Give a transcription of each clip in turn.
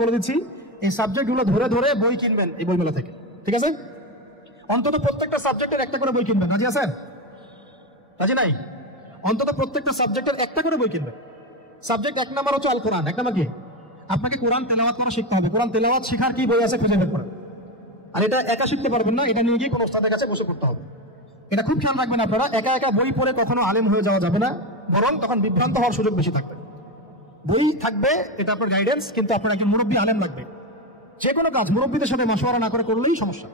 বলে দিচ্ছি, এই সাবজেক্টগুলো ধরে ধরে বই কিনবেন এই বইমেলা থেকে, ঠিক আছে? অন্তত প্রত্যেকটা সাবজেক্টের একটা করে বই কিনবেন। রাজি আছেন? রাজি নাই? অন্তত প্রত্যেকটা সাবজেক্টের একটা করে বই কিনবেন। সাবজেক্ট 1 নাম্বার হচ্ছে আল কোরআন। 1 নাম্বার কি? আপনাকে কোরআন তেলাওয়াত করে শিখতে হবে। কোরআন তেলাওয়াত শেখার কি বই আছে খুঁজে বের করেন। আর এটা একা শিখতে পারবেন না, এটা নিয়ে গিয়ে কোনো ওস্তাদের কাছে বসে পড়তে হবে। এটা খুব খেয়াল রাখবেন আপনারা, একা একা বই পড়ে কখনো আলেম হয়ে যাওয়া যাবে না, বরং তখন বিভ্রান্ত হওয়ার সুযোগ বেশি থাকবে। বই থাকবে, এটা আপনার গাইডেন্স, কিন্তু আপনার একজন মুরব্বী আলেম লাগবে। যে কোনো কাজ মুরব্বীদের সাথে মাশওয়ারা না করে করলেই সমস্যা।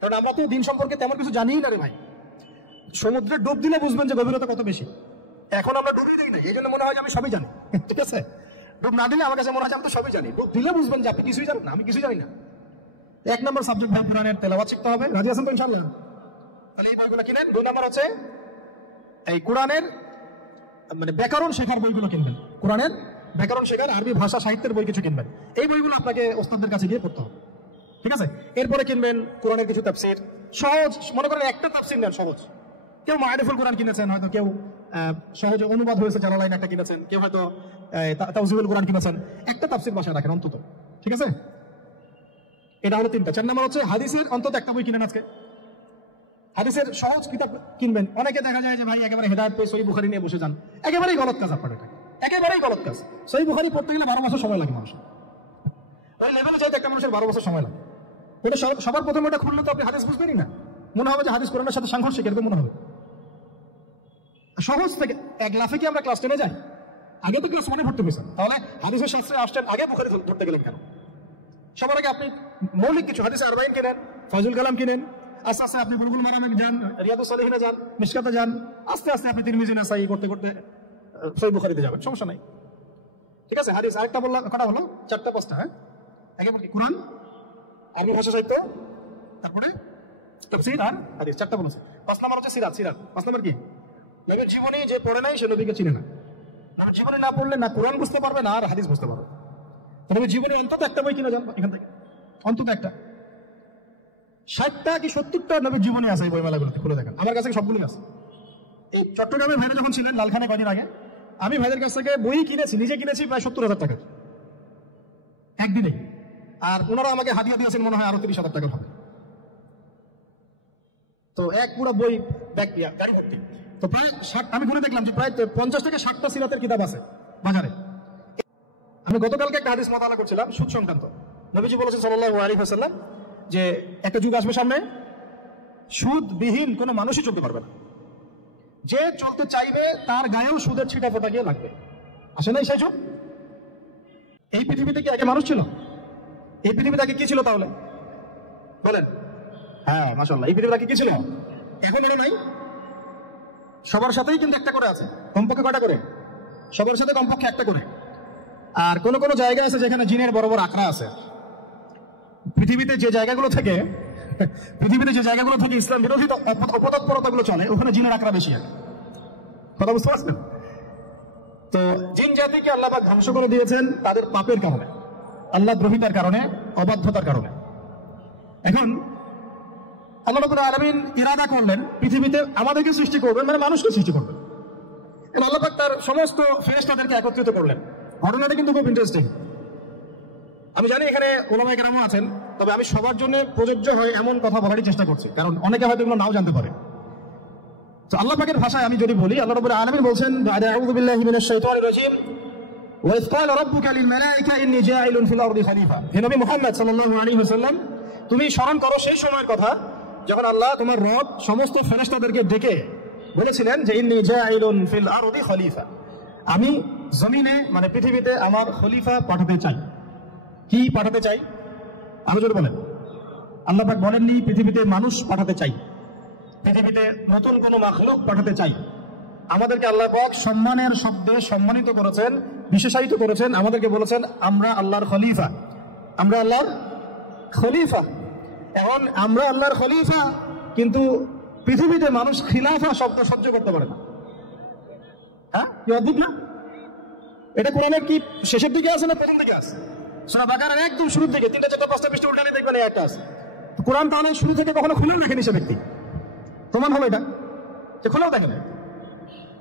কারণ আমরা তো দিন সম্পর্কে তেমন কিছু জানিই না রে ভাই। সমুদ্রে ডুব দিলে বুঝবেন যে গভীরতা কত বেশি। এখন আমরা ডুবই দিই না, এই জন্য মনে হয় যে আমি সবই জানি, ঠিক আছে? ডুব না দিলে আমার কাছে মনে হয় আমি তো সবই জানি। ডুব দিলে বুঝবেন যে আপনি কিছুই জানেন না, আমি কিছুই জানি না। 1 নম্বর সাবজেক্ট কোরআনের তেলাওয়াত শিখতে হবে। রাজি আছেন তো ইনশাআল্লাহ? তাহলে এই বইগুলো কিনেন। 2 নম্বর হচ্ছে এই কোরআনের মানে ব্যাকরণ শেখার বইগুলো কিনবেন। কোরআনের ব্যাকরণ শেখার আরবি ভাষা সাহিত্যের বই কিছু কিনবেন। এই বইগুলো আপনাকে ওস্তাদের কাছে গিয়ে পড়তে হবে, ঠিক আছে? এরপরে কিনবেন কোরআনের কিছু তাফসীর, সহজ, মনে করেন একটা তাফসীর নেন সহজ। কেউ মারিফুল কোরআন কিনেছেন, হয়তো কেউ সহজে অনুবাদ হয়েছে জালালাইন একটা কিনেছেন, কেউ হয়তো তাওজিহুল কোরআন কিনেছেন। একটা তাফসীর বাসায় রাখেন অন্তত, ঠিক আছে? এটা হলো 3টা। 4 নম্বর হচ্ছে হাদিসের অন্তত একটা বই কিনেন আজকে। হাদিসের সহজ কিতাব কিনবেন। অনেকে দেখা যায় যে ভাই একেবারে হেদায়েত পেয়ে সহিহ বুখারী নিয়ে বসে যান, একেবারেই গলত কাজ আপনার, এটা একেবারেই গলত কাজ। সহিহ বুখারী পড়তে গেলে 12 বছর সময় লাগে মানুষের। ওই লেভেলে যাইতে একটা মানুষের 12 বছর সময় লাগে। ওটা সবার প্রথমে ওটা খুললে তো আপনি হাদিস বুঝবেনই না, মনে হবে যে হাদিস কোরআনের সাথে সাংঘর্ষিক, এরকম মনে হবে। সহজ থেকে এক লাফে কি আমরা ক্লাস 10-এ যাই? আগে তো ক্লাস 1-এ ভর্তি হয়েছেন, তাহলে হাদিসের শাস্ত্রে আসছেন, আগে বুখারী ধরতে গেলেন কেন? সবার আগে আপনি মৌলিক কিছু হাদিস আরবাইন কিনেন, ফয়জুল কালাম কিনেন, আস্তে আস্তে আপনি বুলবুল মারামে যান, রিয়াদুস সালিহিনে যান, মিশকাতে যান, আস্তে আস্তে আপনি তিরমিজি নাসাই করতে করতে সহিহ বুখারীতে যাবেন, সমস্যা নাই, ঠিক আছে? হাদিস আরেকটা বললাম, কটা হলো? 4টা 5টা। হ্যাঁ, আগে কোরআন, আরবি ভাষা সাহিত্য, তারপরে তাফসীর আর হাদিস, 4টা বলেছে। 5 নম্বর হচ্ছে সিরাত। 5 নম্বর কি? নবীর জীবনী যে পড়ে নাই সে নবীকে চিনে না। নবীর জীবনী না পড়লে না কোরআন বুঝতে পারবে না আর হাদিস বুঝতে পারবে। নবীর জীবনী অন্তত একটা বই কিনে যান এখান থেকে, অন্তত একটা। 60টা কি 70টা নবীর জীবনী আছে এই বইমেলাগুলোতে, খুলে দেখেন। আমার কাছে সবগুলোই আছে। এই চট্টগ্রামে ভাইরা যখন ছিলেন লালখানে কদিন আগে, আমি ভাইদের কাছ থেকে বই কিনেছি, নিজে কিনেছি প্রায় 70,000 টাকা একদিনেই। আর ওনারা আমাকে হাদিয়া দিয়েছেন মনে হয় আরো 30,000 টাকা হবে। তো এক পুরো বই ব্যাগ গাড়ি ভর্তি। তো প্রায় 60, আমি ঘুরে দেখলাম যে প্রায় 50 থেকে 60টা সিরাতের কিতাব আছে বাজারে। আমি গতকালকে একটা হাদিস মুতালা করছিলাম সুদ সংক্রান্ত। নবীজি বলেছেন সাল্লাল্লাহু আলাইহি ওয়াসাল্লাম যে একটা যুগ আসবে সামনে, সুদবিহীন কোনো মানুষই চলতে পারবে না। যে চলতে চাইবে তার গায়েও সুদের ছিটা ফোটা গিয়ে লাগবে। আসে নাই সেই যুগ? এই পৃথিবীতে কি আগে মানুষ ছিল? এই পৃথিবীতে আগে কি ছিল তাহলে বলেন? হ্যাঁ, মাশাআল্লাহ, এই পৃথিবীতে আগে কি ছিল? এখন এর নাই। সবার সাথেই কিন্তু একটা করে আছে, কমপক্ষে কয়টা করে? সবার সাথে কমপক্ষে একটা করে। আর কোন কোন জায়গা আছে যেখানে জিনের বড় বড় আখড়া আছে। পৃথিবীতে যে জায়গাগুলো থেকে ইসলাম বিরোধী অপতৎপরতাগুলো চলে, ওখানে জিনের আখড়া বেশি আছে। কথা বুঝতে পারছেন? তো জিন জাতিকে আল্লাহ পাক ধ্বংস করে দিয়েছেন তাদের পাপের কারণে, আল্লাহ দ্রোহিতার কারণে, অবাধ্যতার কারণে। এখন আল্লাহ রাব্বুল আলামিন ইরাদা করলেন পৃথিবীতে আমাদেরকে সৃষ্টি করবেন, মানে মানুষকে সৃষ্টি করবেন। আল্লাহ পাক তার সমস্ত ফেরেশতাদেরকে একত্রিত করলেন। ঘটনাটা কিন্তু খুব ইন্টারেস্টিং। আমি জানি এখানে ওলামায়ে কেরামও আছেন, তবে আমি সবার জন্য প্রযোজ্য হয় এমন কথা বলারই চেষ্টা করছি, কারণ অনেকে হয়তো এগুলো নাও জানতে পারে। তো আল্লাহ পাকের ভাষায় আমি যদি বলি, আল্লাহ রাব্বুল আলামিন বলছেন, আউযু বিল্লাহি মিনাশ শাইতানির রাজীম, ওয়া ইয ক্বালা রাব্বুকা লিল মালায়েকা ইন্নী জাইলুন ফিল আরদি খলিফা। হে নবী মুহাম্মদ সাল্লাল্লাহু আলাইহি ওয়াসাল্লাম, তুমি স্মরণ করো সেই সময়ের কথা যখন আল্লাহ তোমার রব সমস্ত ফেরেশতাদেরকে ডেকে বলেছিলেন যে ইন্নী জাইলুন ফিল আরদি খলিফা, আমি জমিনে মানে পৃথিবীতে আমার খলিফা পাঠাতে চাই। কি পাঠাতে চাই? আরো জোরে বলেন। আল্লাহ পাক বলেননি পৃথিবীতে মানুষ পাঠাতে চাই, পৃথিবীতে নতুন কোন মাখলুক পাঠাতে চাই। আমাদেরকে আল্লাহ পাক সম্মানের শব্দে সম্মানিত করেছেন, বিশেষায়িত করেছেন। আমাদেরকে বলেছেন আমরা আল্লাহর খলিফা, আমরা আল্লাহর খলিফা। এখন আমরা আল্লাহর খলিফা, কিন্তু পৃথিবীতে মানুষ খিলাফা শব্দ সহ্য করতে পারে না। হ্যাঁ, কি অদ্ভুত না? এটা কোরআনের কি শেষের দিকে আছে না প্রথম দিকে আছে? সূরা বাকারার একদম শুরুর দিকে 3টা 4টা 5টা পৃষ্ঠা উল্টালে দেখবেন এই একটা আছে। কোরআন তাহলে শুরু থেকে কখনো খুলেও দেখেনি সে ব্যক্তি, প্রমাণ হলো এটা যে খুলেও দেখেন,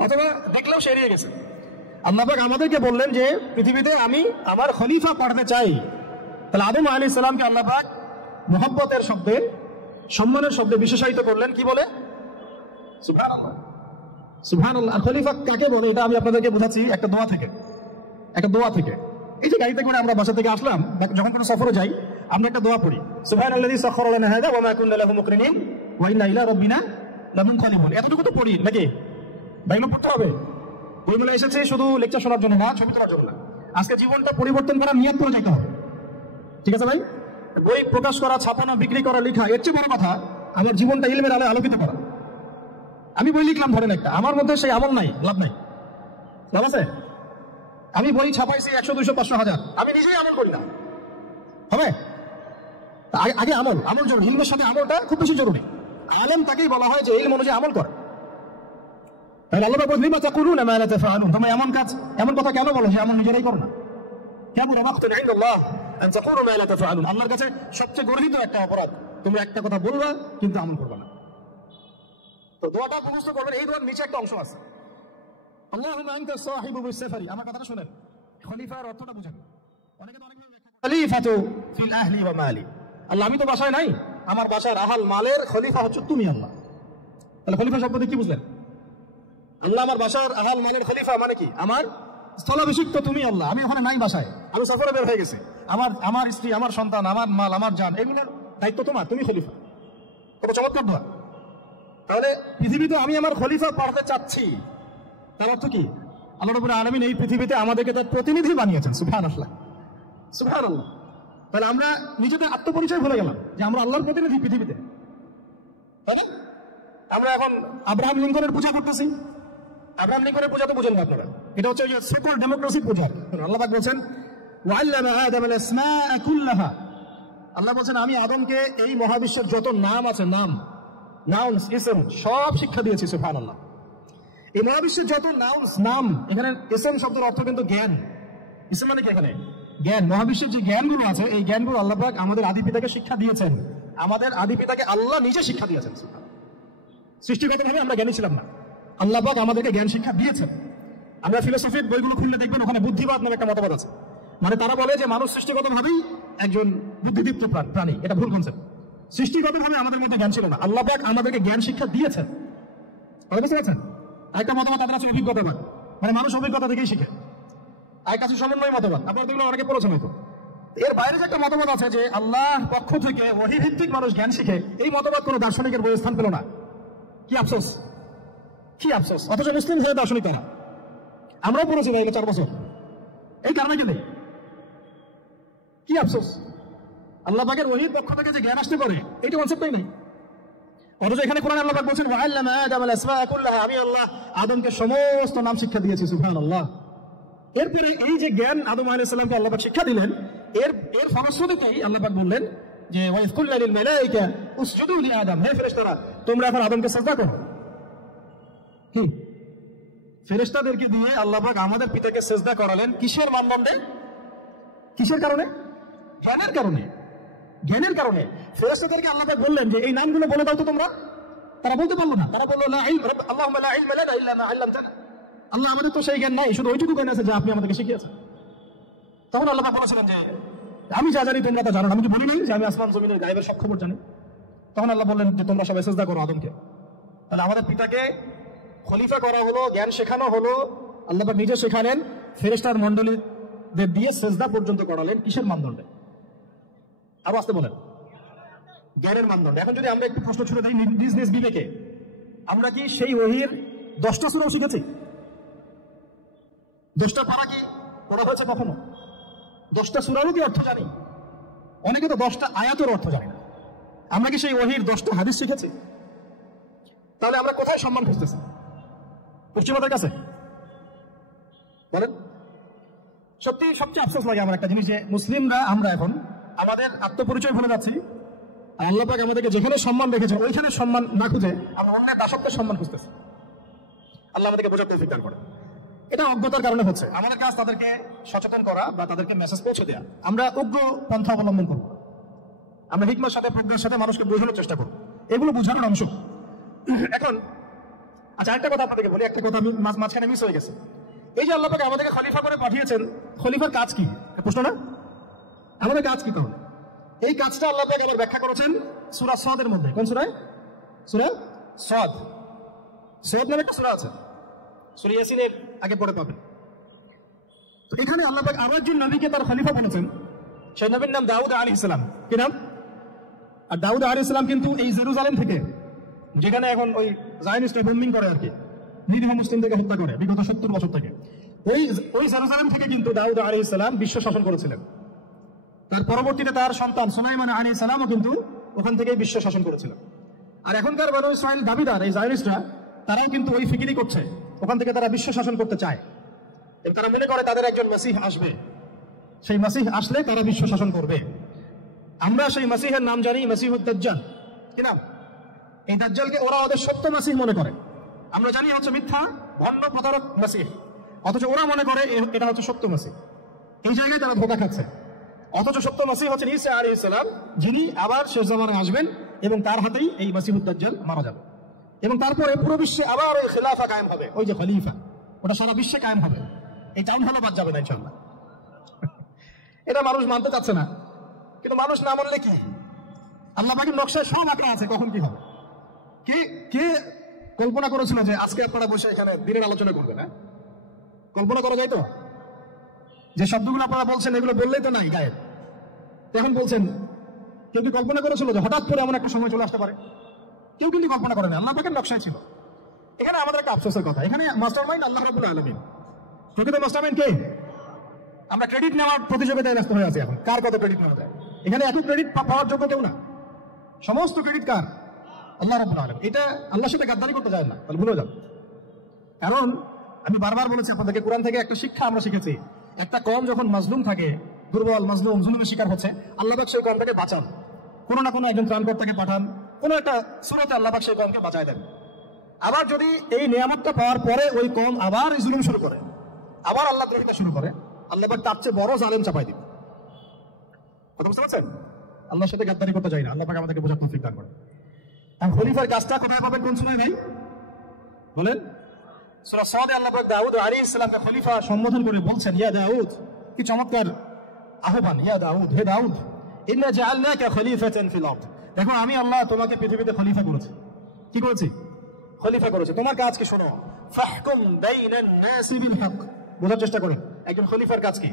অথবা দেখলেও সে এড়িয়ে গেছে। আল্লাহ পাক আমাদেরকে বললেন যে পৃথিবীতে আমি আমার খলিফা পাঠাতে চাই। তাহলে আদম আলাইহিস সালামকে আল্লাহ পাক মুহাব্বতের শব্দে, সম্মানের শব্দে বিশেষায়িত করলেন, কি বলে? সুবহানাল্লাহ, সুবহানাল্লাহ। আর খলিফা কাকে বলে এটা আমি আপনাদেরকে বোঝাচ্ছি একটা দোয়া থেকে, একটা দোয়া থেকে। এই যে গাড়িতে করে আমরা বাসা থেকে আসলাম, যখন কোনো সফরে যাই আমরা একটা দোয়া পড়ি, সুবহানাল্লাযী সাখখারা লানা হাযা ওয়া মা কুন্না লাহু মুকরিনিন ওয়া ইন্না ইলা রাব্বিনা লামুনকালিবুন। এতটুকু তো পড়ি নাকি? বাইরে পড়তে হবে। বইমেলা এসেছে শুধু লেকচার শোনার জন্য না, ছবি তোলার জন্য না। আজকে জীবনটা পরিবর্তন করার নিয়ত করে যেতে হবে, ঠিক আছে ভাই? বই প্রকাশ করা, ছাপানো, বিক্রি করা, লেখা, এর চেয়ে বড় কথা আমার জীবনটা ইলমের আলোয় আলোকিত করা। আমি বই লিখলাম ধরেন একটা, আমার মধ্যে সেই আমল নাই, লাভ নাই, লাভ আছে? আমি বই ছাপাইছি 100, 200, 500, 1000, আমি নিজেই আমল করি না, হবে? আগে আমল, আমল জরুরি। ইলমের সাথে আমলটা খুব বেশি জরুরি। আলেম তাকেই বলা হয় যে ইলম অনুযায়ী আমল করে। তাহলে আল্লাহ বলেন লিমা তাকুলুনা মা লা তাফআলুন, তোমরা এমন কাজ, এমন কথা কেন বলো যে আমল নিজেরাই করো না? কাবুরা মাকতান ইনদাল্লাহ আন তাকুলু মা লা তাফআলুন, আল্লাহর কাছে সবচেয়ে গর্হিত একটা অপরাধ তোমরা একটা কথা বলবা কিন্তু আমল করবে না। তো দোয়াটা মুখস্থ করবেন। এই দোয়ার নিচে একটা অংশ আছে, আল্লাহুম্মা আনতা সাহিবু বিস-সাফারি। আমার কথাটা শুনেন, খলিফার অর্থটা বুঝেন। অনেকে তো অনেকভাবে ব্যাখ্যা করে, খলিফাতু ফিল আহলি ওয়া মালি। আল্লাহ আমি তো বাসায় নাই, আমার বাসার আহাল মালের খলিফা হচ্ছে তুমি আল্লাহ। তাহলে খলিফা শব্দটি কি বুঝলেন? আল্লাহ আমার বাসার আহাল মালের খলিফা মানে কি? আমার স্থলাভিষিক্ত তুমি আল্লাহ। আমি ওখানে নাই বাসায়, আমি সফরে বের হয়ে গেছি, আমার স্ত্রী, আমার সন্তান, আমার মাল, আমার জান, এগুলোর দায়িত্ব তোমার, তুমি খলিফা। কত চমৎকার দোয়া। তাহলে পৃথিবীতে আমি আমার খলিফা পাঠাতে চাচ্ছি, তার অর্থ কি? আল্লাহ রাব্বুল আলামিন এই পৃথিবীতে আমাদেরকে তার প্রতিনিধি বানিয়েছেন। সুবহানাল্লাহ, সুবহানাল্লাহ। তাহলে আমরা নিজেদের আত্মপরিচয় ভুলে গেলাম যে আমরা আল্লাহর প্রতিনিধি পৃথিবীতে, তাই না? আমরা এখন আব্রাহাম লিঙ্কনের পূজা করতেছি। আব্রাহাম লিঙ্কনের পূজা তো বুঝেন না আপনারা, এটা হচ্ছে ওই সেকুলার ডেমোক্রেসি পূজা। আল্লাহ পাক বলছেন ওয়াল্লামা আদামাল আসমাআ কুল্লাহা, আল্লাহ বলছেন আমি আদমকে এই মহাবিশ্বের যত নাম আছে, নাম, নাউন্স, ইসম, সব শিক্ষা দিয়েছি। সুবহানাল্লাহ। এই মহাবিশ্বের যত নাউন্স, নাম, এখানে ইসম শব্দের অর্থ কিন্তু জ্ঞান। ইসম মানে কি? এখানে জ্ঞান। মহাবিশ্বের যে জ্ঞানগুলো আছে এই জ্ঞানগুলো আল্লাহ পাক আমাদের আদি পিতাকে শিক্ষা দিয়েছেন। আমাদের আদি পিতাকে আল্লাহ নিজে শিক্ষা দিয়েছেন। সৃষ্টিগতভাবে আমরা জ্ঞানী ছিলাম না, আল্লাহ পাক আমাদেরকে জ্ঞান শিক্ষা দিয়েছেন। আমরা ফিলোসফির বইগুলো খুললে দেখবেন ওখানে বুদ্ধিবাদ নামে একটা মতবাদ আছে। মানে তারা বলে যে মানুষ সৃষ্টিগতভাবেই একজন বুদ্ধিদীপ্ত প্রাণী। এটা ভুল কনসেপ্ট। সৃষ্টিগতভাবে আমাদের মধ্যে জ্ঞান ছিল না, আল্লাহ পাক আমাদেরকে জ্ঞান শিক্ষা দিয়েছেন। বুঝতে পারছেন? আরেকটা মতবাদ তাদের আছে অভিজ্ঞতাবাদ, মানে মানুষ অভিজ্ঞতা থেকেই শিখে। আরেকটা আছে সমন্বয় মতবাদ, আপনারা দেখলে অনেকে পড়েছেন হয়তো। এর বাইরে যে একটা মতবাদ আছে যে আল্লাহর পক্ষ থেকে ওহী ভিত্তিক মানুষ জ্ঞান শিখে, এই মতবাদ কোনো দার্শনিকের বইয়ে স্থান পেল না। কি আফসোস, কি আফসোস। অথচ মুসলিম হয়ে দার্শনিক তারা, আমরাও পড়েছি না 4 বছর। এই কারণে গেলে কি আফসোস, আল্লাহ পাকের ওহীর পক্ষ থেকে যে জ্ঞান আসতে পারে এইটা কনসেপ্টই নেই। অথচ এখানে কোরআনে আল্লাহ পাক বলছেন ওয়াল্লামা আদামাল আসমাআ কুল্লাহা, আমি আল্লাহ আদমকে সমস্ত নাম শিক্ষা দিয়েছি। সুবহানাল্লাহ। এরপরে এই যে জ্ঞান আদম আলাইহিস সালামকে আল্লাহ পাক শিক্ষা দিলেন, এর ফলশ্রুতিতেই আল্লাহ পাক বললেন যে ওয়াইজ কুল্লা লিল মালাইকা উসজুদু লি আদম, হে ফেরেশতারা তোমরা এখন আদমকে সিজদা করো। কি ফেরেশতাদেরকে দিয়ে আল্লাহ পাক আমাদের পিতাকে সিজদা করালেন কিসের মানদণ্ডে? কিসের কারণে? জ্ঞানের কারণে। জ্ঞানের কারণে ফেরেশতাদেরকে আল্লাহ পাক বললেন যে এই নামগুলো বলে দাও তো তোমরা। তারা বলতে পারলো না, তারা বলল লা ইলম, আল্লাহুম্মা লা ইলমা লানা ইল্লা মা আল্লামতানা, আল্লাহ আমাদের তো সেই জ্ঞান নাই, শুধু ওইটুকু জ্ঞান আছে যা আপনি আমাদেরকে শিখিয়েছেন। তখন আল্লাহ পাক বলেছিলেন যে আমি যা জানি তোমরা তা জানো না, আমি তো বলি নাই যে আমি আসমান জমিনের গায়েবের সব খবর জানি। তখন আল্লাহ বললেন যে তোমরা সবাই সিজদা করো আদমকে। তাহলে আমাদের পিতাকে খলিফা করা হলো, জ্ঞান শেখানো হলো, আল্লাহ পাক নিজে শেখালেন, ফেরেশতার মণ্ডলীদের দিয়ে সিজদা পর্যন্ত করালেন। কিসের মানদণ্ডে? আরো আসতে বলেন, জ্ঞানের মানদণ্ডে। এখন যদি আমরা একটু প্রশ্ন ছুড়ে দিই নিজ নিজ বিবেকে, আমরা কি সেই ওহীর 10টা সূরাও শিখেছি? 10টা পারা কি পড়া হয়েছে কখনো? 10টা সূরারও কি অর্থ জানি? অনেকে তো 10টা আয়াতের অর্থ জানি না। আমরা কি সেই ওহীর 10টা হাদিস শিখেছি? তাহলে আমরা কোথায় সম্মান খুঁজতেছি? পশ্চিমাদের কাছে? বলেন। সত্যি সবচেয়ে আফসোস লাগে আমার একটা জিনিস, যে মুসলিমরা আমরা এখন আমাদের আত্মপরিচয় ভুলে যাচ্ছি। আল্লাহ পাক আমাদেরকে যেখানে সম্মান রেখেছে ওইখানে সম্মান না খুঁজে আমরা অন্যের দাসত্বের সম্মান খুঁজতেছি। আল্লাহ আমাদেরকে বোঝার তৌফিক দান করে। এটা অজ্ঞতার কারণে হচ্ছে। আমাদের কাজ তাদেরকে সচেতন করা বা তাদেরকে মেসেজ পৌঁছে দেওয়া। আমরা উগ্র পন্থা অবলম্বন করব, আমরা হিকমার সাথে প্রজ্ঞার সাথে মানুষকে বোঝানোর চেষ্টা করব, এগুলো বোঝানোর অংশ। এখন আচ্ছা আরেকটা কথা আপনাদেরকে বলি, একটা কথা আমি মাঝখানে মিস হয়ে গেছে। এই যে আল্লাহ পাক আমাদেরকে খলিফা করে পাঠিয়েছেন, খলিফার কাজ কি? প্রশ্ন না? আমাদের কাজ কি তাহলে? এই কাজটা আল্লাহ পাক আবার ব্যাখ্যা করেছেন সূরা সাদের মধ্যে। কোন সূরায়? সূরা সাদ। সাদ নামে একটা সূরা আছে, সূরা ইয়াসিনের আগে পড়ে পাবেন। তো এখানে আল্লাহ পাক আবার যে নবীকে তার খলিফা বানাচ্ছেন, সেই নবীর নাম দাউদ আলাইহিস সালাম। কি নাম? আর দাউদ আলাইহিস সালাম কিন্তু এই জেরুজালেম থেকে, যেখানে এখন ওই জায়নিস্টরা বোম্বিং করে আর কি, নিরীহ মুসলিমদেরকে হত্যা করে বিগত 70 বছর থেকে, ওই জেরুজালেম থেকে কিন্তু দাউদ আলাইহিস সালাম বিশ্ব শাসন করেছিলেন। তার পরবর্তীতে তার সন্তান সুলাইমান আলাইহিস সালামও কিন্তু ওখান থেকেই বিশ্ব শাসন করেছিল। আর এখনকার বনু ইসরাইল দাবিদার এই জায়নিস্টরা, তারাও কিন্তু ওই ফিকিরই করছে, ওখান থেকে তারা বিশ্ব শাসন করতে চায়। এবং তারা মনে করে তাদের একজন মাসিহ আসবে, সেই মাসিহ আসলে তারা বিশ্ব শাসন করবে। আমরা সেই মাসিহের নাম জানি মাসিহুদ দাজ্জাল। কি নাম? এই দাজ্জালকে ওরা ওদের সত্য মাসিহ মনে করে, আমরা জানি হচ্ছে মিথ্যা ভণ্ড প্রতারক মাসিহ, অথচ ওরা মনে করে এটা হচ্ছে সত্য মাসিহ। এই জায়গায় তারা ধোঁকা খাচ্ছে। অথচ সত্য মাসিহ হচ্ছেন ঈসা আলাইহিস সালাম, যিনি আবার শেষ জামানায় আসবেন এবং তার হাতেই এই মাসিহুদ দাজ্জাল মারা যাবে। এবং তারপরে পুরো বিশ্বে আবার ওই খিলাফা কায়েম হবে, ওই যে খলিফা, ওটা সারা বিশ্বে কায়েম হবে। এই টাউন হলে বাদ যাবে না ইনশাআল্লাহ। এটা মানুষ মানতে চাচ্ছে না, কিন্তু মানুষ না মানলে কি? আল্লাহ পাকের নকশায় সব আঁকা আছে, কখন কি হবে। কে কল্পনা করেছিল যে আজকে আপনারা বসে এখানে দিনের আলোচনা করবেন? হ্যাঁ, কল্পনা করা যায় তো? যে শব্দগুলো আপনারা বলছেন এগুলো বললেই তো নাই গায়ে, এখন বলছেন। কেউ কি কল্পনা করেছিল যে হঠাৎ করে এমন একটা সময় চলে আসতে পারে? কেউ কিন্তু কল্পনা করেনি, আল্লাহ পাকের নকশায় ছিল। এখানে আমাদের একটা আফসোসের কথা, এখানে মাস্টারমাইন্ড আল্লাহ রাব্বুল আলামিন। প্রকৃত মাস্টারমাইন্ড কে? আমরা ক্রেডিট নেওয়ার প্রতিযোগিতায় ব্যস্ত হয়ে আছি এখন, কার কত ক্রেডিট নেওয়া যায়। এখানে এত ক্রেডিট পাওয়ার যোগ্য কেউ না, সমস্ত ক্রেডিট কার? আল্লাহ রাব্বুল আলামিন। এটা আল্লাহর সাথে গাদ্দারি করতে যায় না, তাহলে ভুলে যান। কারণ আমি বারবার বলেছি আপনাদেরকে, কোরআন থেকে একটা শিক্ষা আমরা শিখেছি, একটা কওম যখন মাজলুম থাকে, দুর্বল মাজলুম জুলুমের শিকার হচ্ছে, আল্লাহ পাক সেই কওমটাকে বাঁচান, কোনো না কোনো একজন ত্রাণকর্তাকে পাঠান, কোনো একটা সূরাতে আল্লাহ পাক সেই কওমকে বাঁচায় দেন। আবার যদি এই নিয়ামতটা পাওয়ার পরে ওই কওম আবার এই জুলুম শুরু করে, আবার আল্লাহ দ্রোহিতা শুরু করে, আল্লাহ পাক তার চেয়ে বড় জালেম চাপাই দিবে। কথা বুঝতে পারছেন? আল্লাহর সাথে গাদ্দারি করতে চাই না, আল্লাহ পাক আমাদেরকে বোঝার তৌফিক দান করেন। আর খলিফার কাজটা কোথায় পাবেন? কোন সূরায় ভাই বলেন? সূরা সাদে আল্লাহ পাক দাউদ আলাইহিস সালামকে খলিফা সম্বোধন করে বলছেন, ইয়া দাউদ, কি চমৎকার আহ্বান, ইয়া দাউদ, হে দাউদ, ইন্না জাআলনাকা খলিফাতান ফিল আরদ। দেখো আমি আল্লাহ তোমাকে পৃথিবীতে খলিফা করেছি। কি করেছি? খলিফা করেছে। তোমার কাজ কি শোনো, ফাহকুম বাইনান নাসি বিল হক। বোঝার চেষ্টা করুন একজন খলিফার কাজ কি।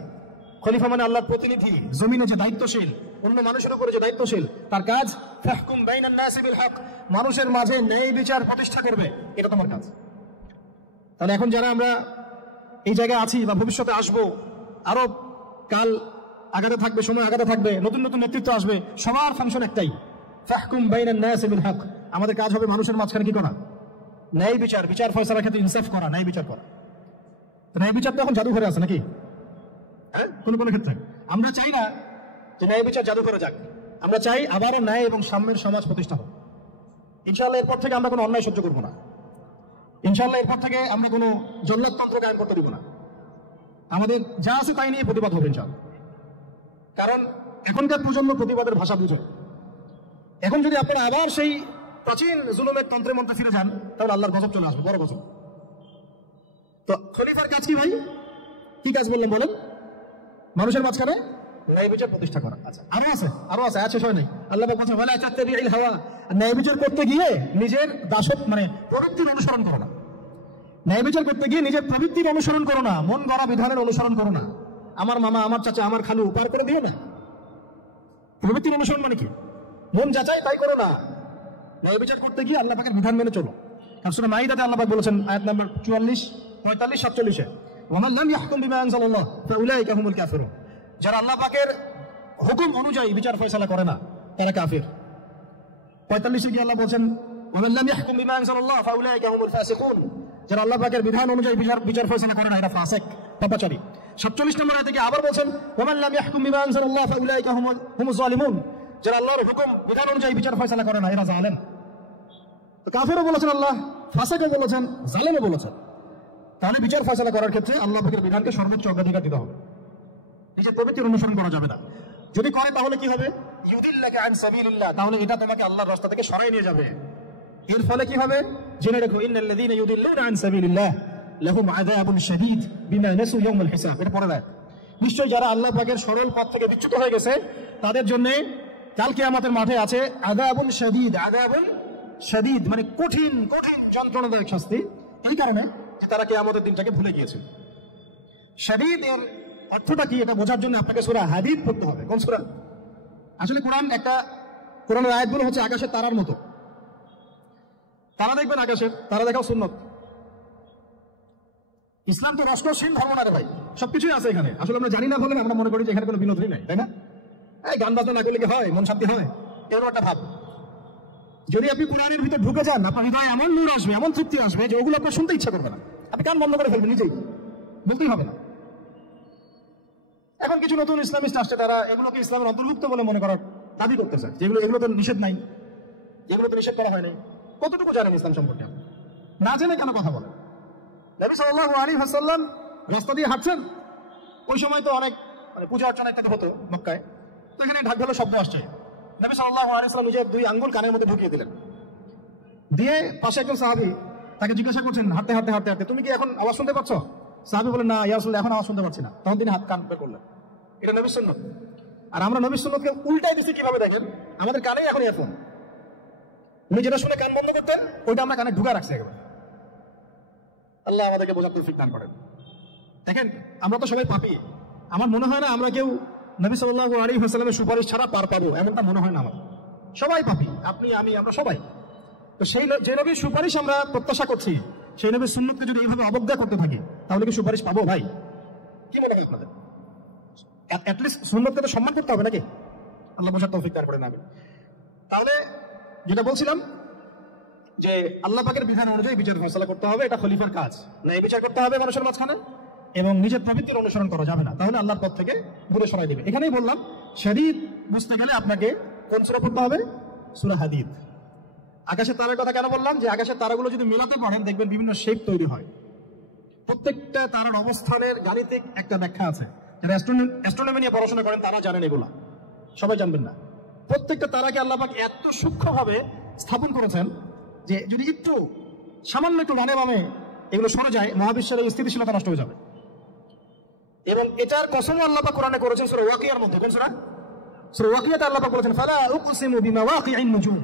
খলিফা মানে আল্লাহর প্রতিনিধি, জমিনে যে দায়িত্বশীল, অন্য মানুষের উপরে যে দায়িত্বশীল, তার কাজ ফাহকুম বাইনান নাসি বিল হক, মানুষের মাঝে ন্যায় বিচার প্রতিষ্ঠা করবে, এটা তোমার কাজ। তাহলে এখন যারা আমরা এই জায়গায় আছি বা ভবিষ্যতে আসবো, আরো কাল আগাতে থাকবে, সময় আগাতে থাকবে, নতুন নতুন নেতৃত্ব আসবে, সবার ফাংশন একটাই, ফাহকুম বাইনান নাসি বিল হক। আমাদের কাজ হবে মানুষের মাঝখানে কি করা? ন্যায় বিচার, বিচার ফয়সালার ক্ষেত্রে ইনসাফ করা, ন্যায় বিচার করা। ন্যায় বিচার তো এখন জাদুঘরে আছে নাকি? হ্যাঁ, কোন কোন ক্ষেত্রে আমরা চাই না যে ন্যায় বিচার জাদুঘরে যাক, আমরা চাই আবারও ন্যায় এবং সাম্যের সমাজ প্রতিষ্ঠা হোক। ইনশাআল্লাহ এরপর থেকে আমরা কোনো অন্যায় সহ্য করবো না। ইনশাআল্লাহ এরপর থেকে আমরা কোনো জল্লাদতন্ত্র কায়েম করতে দিব না। আমাদের যা আছে তাই নিয়ে প্রতিবাদ হবে ইনশাআল্লাহ। কারণ এখনকার প্রজন্ম প্রতিবাদের ভাষা বুঝে। এখন যদি আপনারা আবার সেই প্রাচীন জুলুমের তন্ত্রের মধ্যে ফিরে যান, তাহলে আল্লাহর গজব চলে আসবে, বড় গজব। তো খলিফার কাজ কি ভাই? কি কাজ বললেন বলেন? মানুষের মাঝখানে ন্যায় বিচার প্রতিষ্ঠা করা। আচ্ছা, আরো আছে, শেষ হয় নাই। আল্লাহ পাক বলেন ওয়ালা তাত্তাবিউল হাওয়া। ন্যায় বিচার করতে গিয়ে নিজের দাসত্ব মানে প্রবৃত্তির অনুসরণ করো না। ন্যায় বিচার করতে গিয়ে নিজের প্রবৃত্তির অনুসরণ করো না, মন গড়া বিধানের অনুসরণ করো না। আমার মামা, আমার চাচা, আমার খালু পার করে দিও না। প্রবৃত্তির অনুসরণ মানে কি? মন যাচাই তাই করো না। ন্যায় বিচার করতে গিয়ে আল্লাহ পাকের বিধান মেনে চলো। কারণ সূরা মাইদাতে আল্লাহ পাক বলেছেন আয়াত নাম্বার 44, 45, 47-এ, ওয়া মান লাম ইয়াহকুম বিমা আনজালাল্লাহ ফাউলাইকা হুমুল কাফিরুন। যারা আল্লাহ পাকের হুকুম অনুযায়ী বিচার ফয়সালা করে না, তারা কাফির। 45-এ কি আল্লাহ বলেছেন ওয়া মান লাম ইয়াহকুম বিমা আনজালাল্লাহ ফাউলাইকা হুমুল ফাসিকুন। যারা আল্লাহ পাকের বিধান অনুযায়ী বিচার ফয়সালা করে না, এরা ফাসিক, পাপাচারী। 47 নম্বর আয়াতে আবার বলেছেন ওয়া মান লাম ইয়াহকুম বিমা আনজালাল্লাহ ফাউলাইকা হুমুজ জালিমুন। যারা আল্লাহর হুকুম বিধান অনুযায়ী বিচার ফয়সালা করে না, এরা জালেম। তো কাফিরও বলেছেন আল্লাহ, ফাসিকও বলেছেন, জালেমও বলেছেন। তাহলে বিচার ফয়সালা করার ক্ষেত্রে আল্লাহ পাকের বিধানকে সর্বোচ্চ অগ্রাধিকার দিতে হবে, নিজের প্রবৃত্তির অনুসরণ করা যাবে না। যদি করে তাহলে কি হবে? ইউদিল্লাকা আন সাবিলিল্লাহ, তাহলে এটা তোমাকে আল্লাহর রাস্তা থেকে সরাই নিয়ে যাবে। এর ফলে কি হবে? জেনে রেখো, ইন্নাল্লাযীনা ইউদিল্লুনা আন সাবিলিল্লাহ, লাহুম আযাবুন শাদীদ বিমা নাসু ইয়াউমাল হিসাব। এটা পরে দেয় নিশ্চয় যারা আল্লাহ পাকের সরল পথ থেকে বিচ্যুত হয়ে গেছে তাদের জন্য কাল কিয়ামতের মাঠে আছে আযাবুন শাদীদ। আযাবুন শাদীদ মানে কঠিন কঠিন যন্ত্রণাদায়ক শাস্তি, এই কারণে যে তারা কিয়ামতের দিনটাকে ভুলে গিয়েছে। শাদীদ এর অর্থটা কি এটা বোঝার জন্য আপনাকে সূরা হাদীদ পড়তে হবে। কোন সূরা? আসলে কোরআনের আয়াতগুলো হচ্ছে আকাশের তারার মতো। তারা দেখবেন আকাশের তারা দেখাও সুন্নত। ইসলাম তো রসকসীন ধর্ম না রে ভাই, সবকিছুই আছে এখানে। আসলে আমরা জানি না বলে আমরা মনে করি যে এখানে কোনো বিনোদনই নাই, তাই না? এই গান বাজনা না করলে কি হয়? মন শান্তি হয়? এরকম একটা ভাব। যদি আপনি কোরআনের ভিতরে ঢুকে যান আপনার হৃদয়ে এমন নূর আসবে, এমন তৃপ্তি আসবে যে ওগুলো আপনার শুনতে ইচ্ছা করবে না, আপনি কান বন্ধ করে ফেলবেন, নিজেই বলতেই হবে না। এখন কিছু নতুন ইসলামিস্ট আসছে, তারা এগুলোকে ইসলামের অন্তর্ভুক্ত বলে মনে করার দাবি করতেছে, এগুলো তো নিষেধ নাই, এগুলো তো নিষেধ করা হয়নি। কতটুকু জানেন ইসলাম সম্পর্কে? না জেনে কেন কথা বলেন? নবী সাল্লাল্লাহু আলাইহি ওয়াসাল্লাম রাস্তা দিয়ে হাঁটছেন, ওই সময় তো অনেক পূজা অর্চনা ইত্যাদি হতো মক্কায়, তো এখানে ঢাক ঢোলের শব্দ আসছে। নবী সাল্লাল্লাহু আলাইহি ওয়াসাল্লাম নিজের 2 আঙ্গুল কানের মধ্যে ঢুকিয়ে দিলেন, দিয়ে পাশে একজন সাহাবী তাকে জিজ্ঞাসা করছেন হাঁটতে হাঁটতে হাঁটতে হাঁটতে, তুমি কি এখন আওয়াজ শুনতে পাচ্ছ? সাহাবী বলেন, না ইয়া রাসূলুল্লাহ, এখন আওয়াজ শুনতে পাচ্ছি না। তখন তিনি হাত কান বের করলেন। এটা নবীর সুন্নাত। আর আমরা নবীর সুন্নাতকে উল্টাই দিছি কিভাবে দেখেন, আমাদের কানে এখন ইয়ারফোন, উনি যেটা শুনে কান বন্ধ করতেন ওইটা আমরা কানে ঢুকা রাখছি একেবারে। আল্লাহ আমাদেরকে বোঝার তৌফিক দান করেন। দেখেন আমরা তো সবাই পাপী, আমার মনে হয় না আমরা কেউ নবী সাল্লাল্লাহু আলাইহি ওয়াসাল্লামের সুপারিশ ছাড়া পার পাবো, এমনটা মনে হয় না আমার। সবাই পাপী, আপনি আমি আমরা সবাই। তো সেই যে নবীর সুপারিশ আমরা প্রত্যাশা করছি, সেই নবীর সুন্নতকে যদি এইভাবে অবজ্ঞা করতে থাকি তাহলে কি সুপারিশ পাবো ভাই? কি মনে হয় আপনাদের? অ্যাটলিস্ট সুন্নতকে তো সম্মান করতে হবে নাকি? আল্লাহ বোঝার তৌফিক দান করেন। আমি তাহলে যেটা বলছিলাম যে আল্লাহ পাকের বিধান অনুযায়ী বিচার ফয়সালা করতে হবে, এটা খলিফার কাজ। না এই বিচার করতে হবে মানুষের মাঝখানে, এবং নিজের প্রবৃত্তির অনুসরণ করা যাবে না, তাহলে আল্লাহর পথ থেকে দূরে সরাই দিবে। এখানেই বললাম শরীয়ত বুঝতে গেলে আপনাকে কোন সূরা পড়তে হবে? সূরা হাদীদ। আকাশের তারার কথা কেন বললাম? যে আকাশের তারাগুলো যদি মেলাতে পারেন দেখবেন বিভিন্ন শেপ তৈরি হয়। প্রত্যেকটা তারার অবস্থানের গাণিতিক একটা ব্যাখ্যা আছে। যারা অ্যাস্ট্রোনমি নিয়ে পড়াশোনা করেন তারা জানেন, এগুলা সবাই জানবেন না। প্রত্যেকটা তারাকে আল্লাহ পাক এত সূক্ষ্মভাবে স্থাপন করেছেন যে যদি একটু সামান্য একটু ডানে বামে এগুলো সরে যায় মহাবিশ্বের এই স্থিতিশীলতা নষ্ট হয়ে যাবে। এবং এটার কসম আল্লাহ পাক কোরআনে করেছেন সূরা ওয়াকিয়ার মধ্যে। কোন সূরা? সূরা ওয়াকিয়াতে আল্লাহ পাক বলেছেন, ফালা উকসিমু বিমাওয়াকি'ন নুজুম,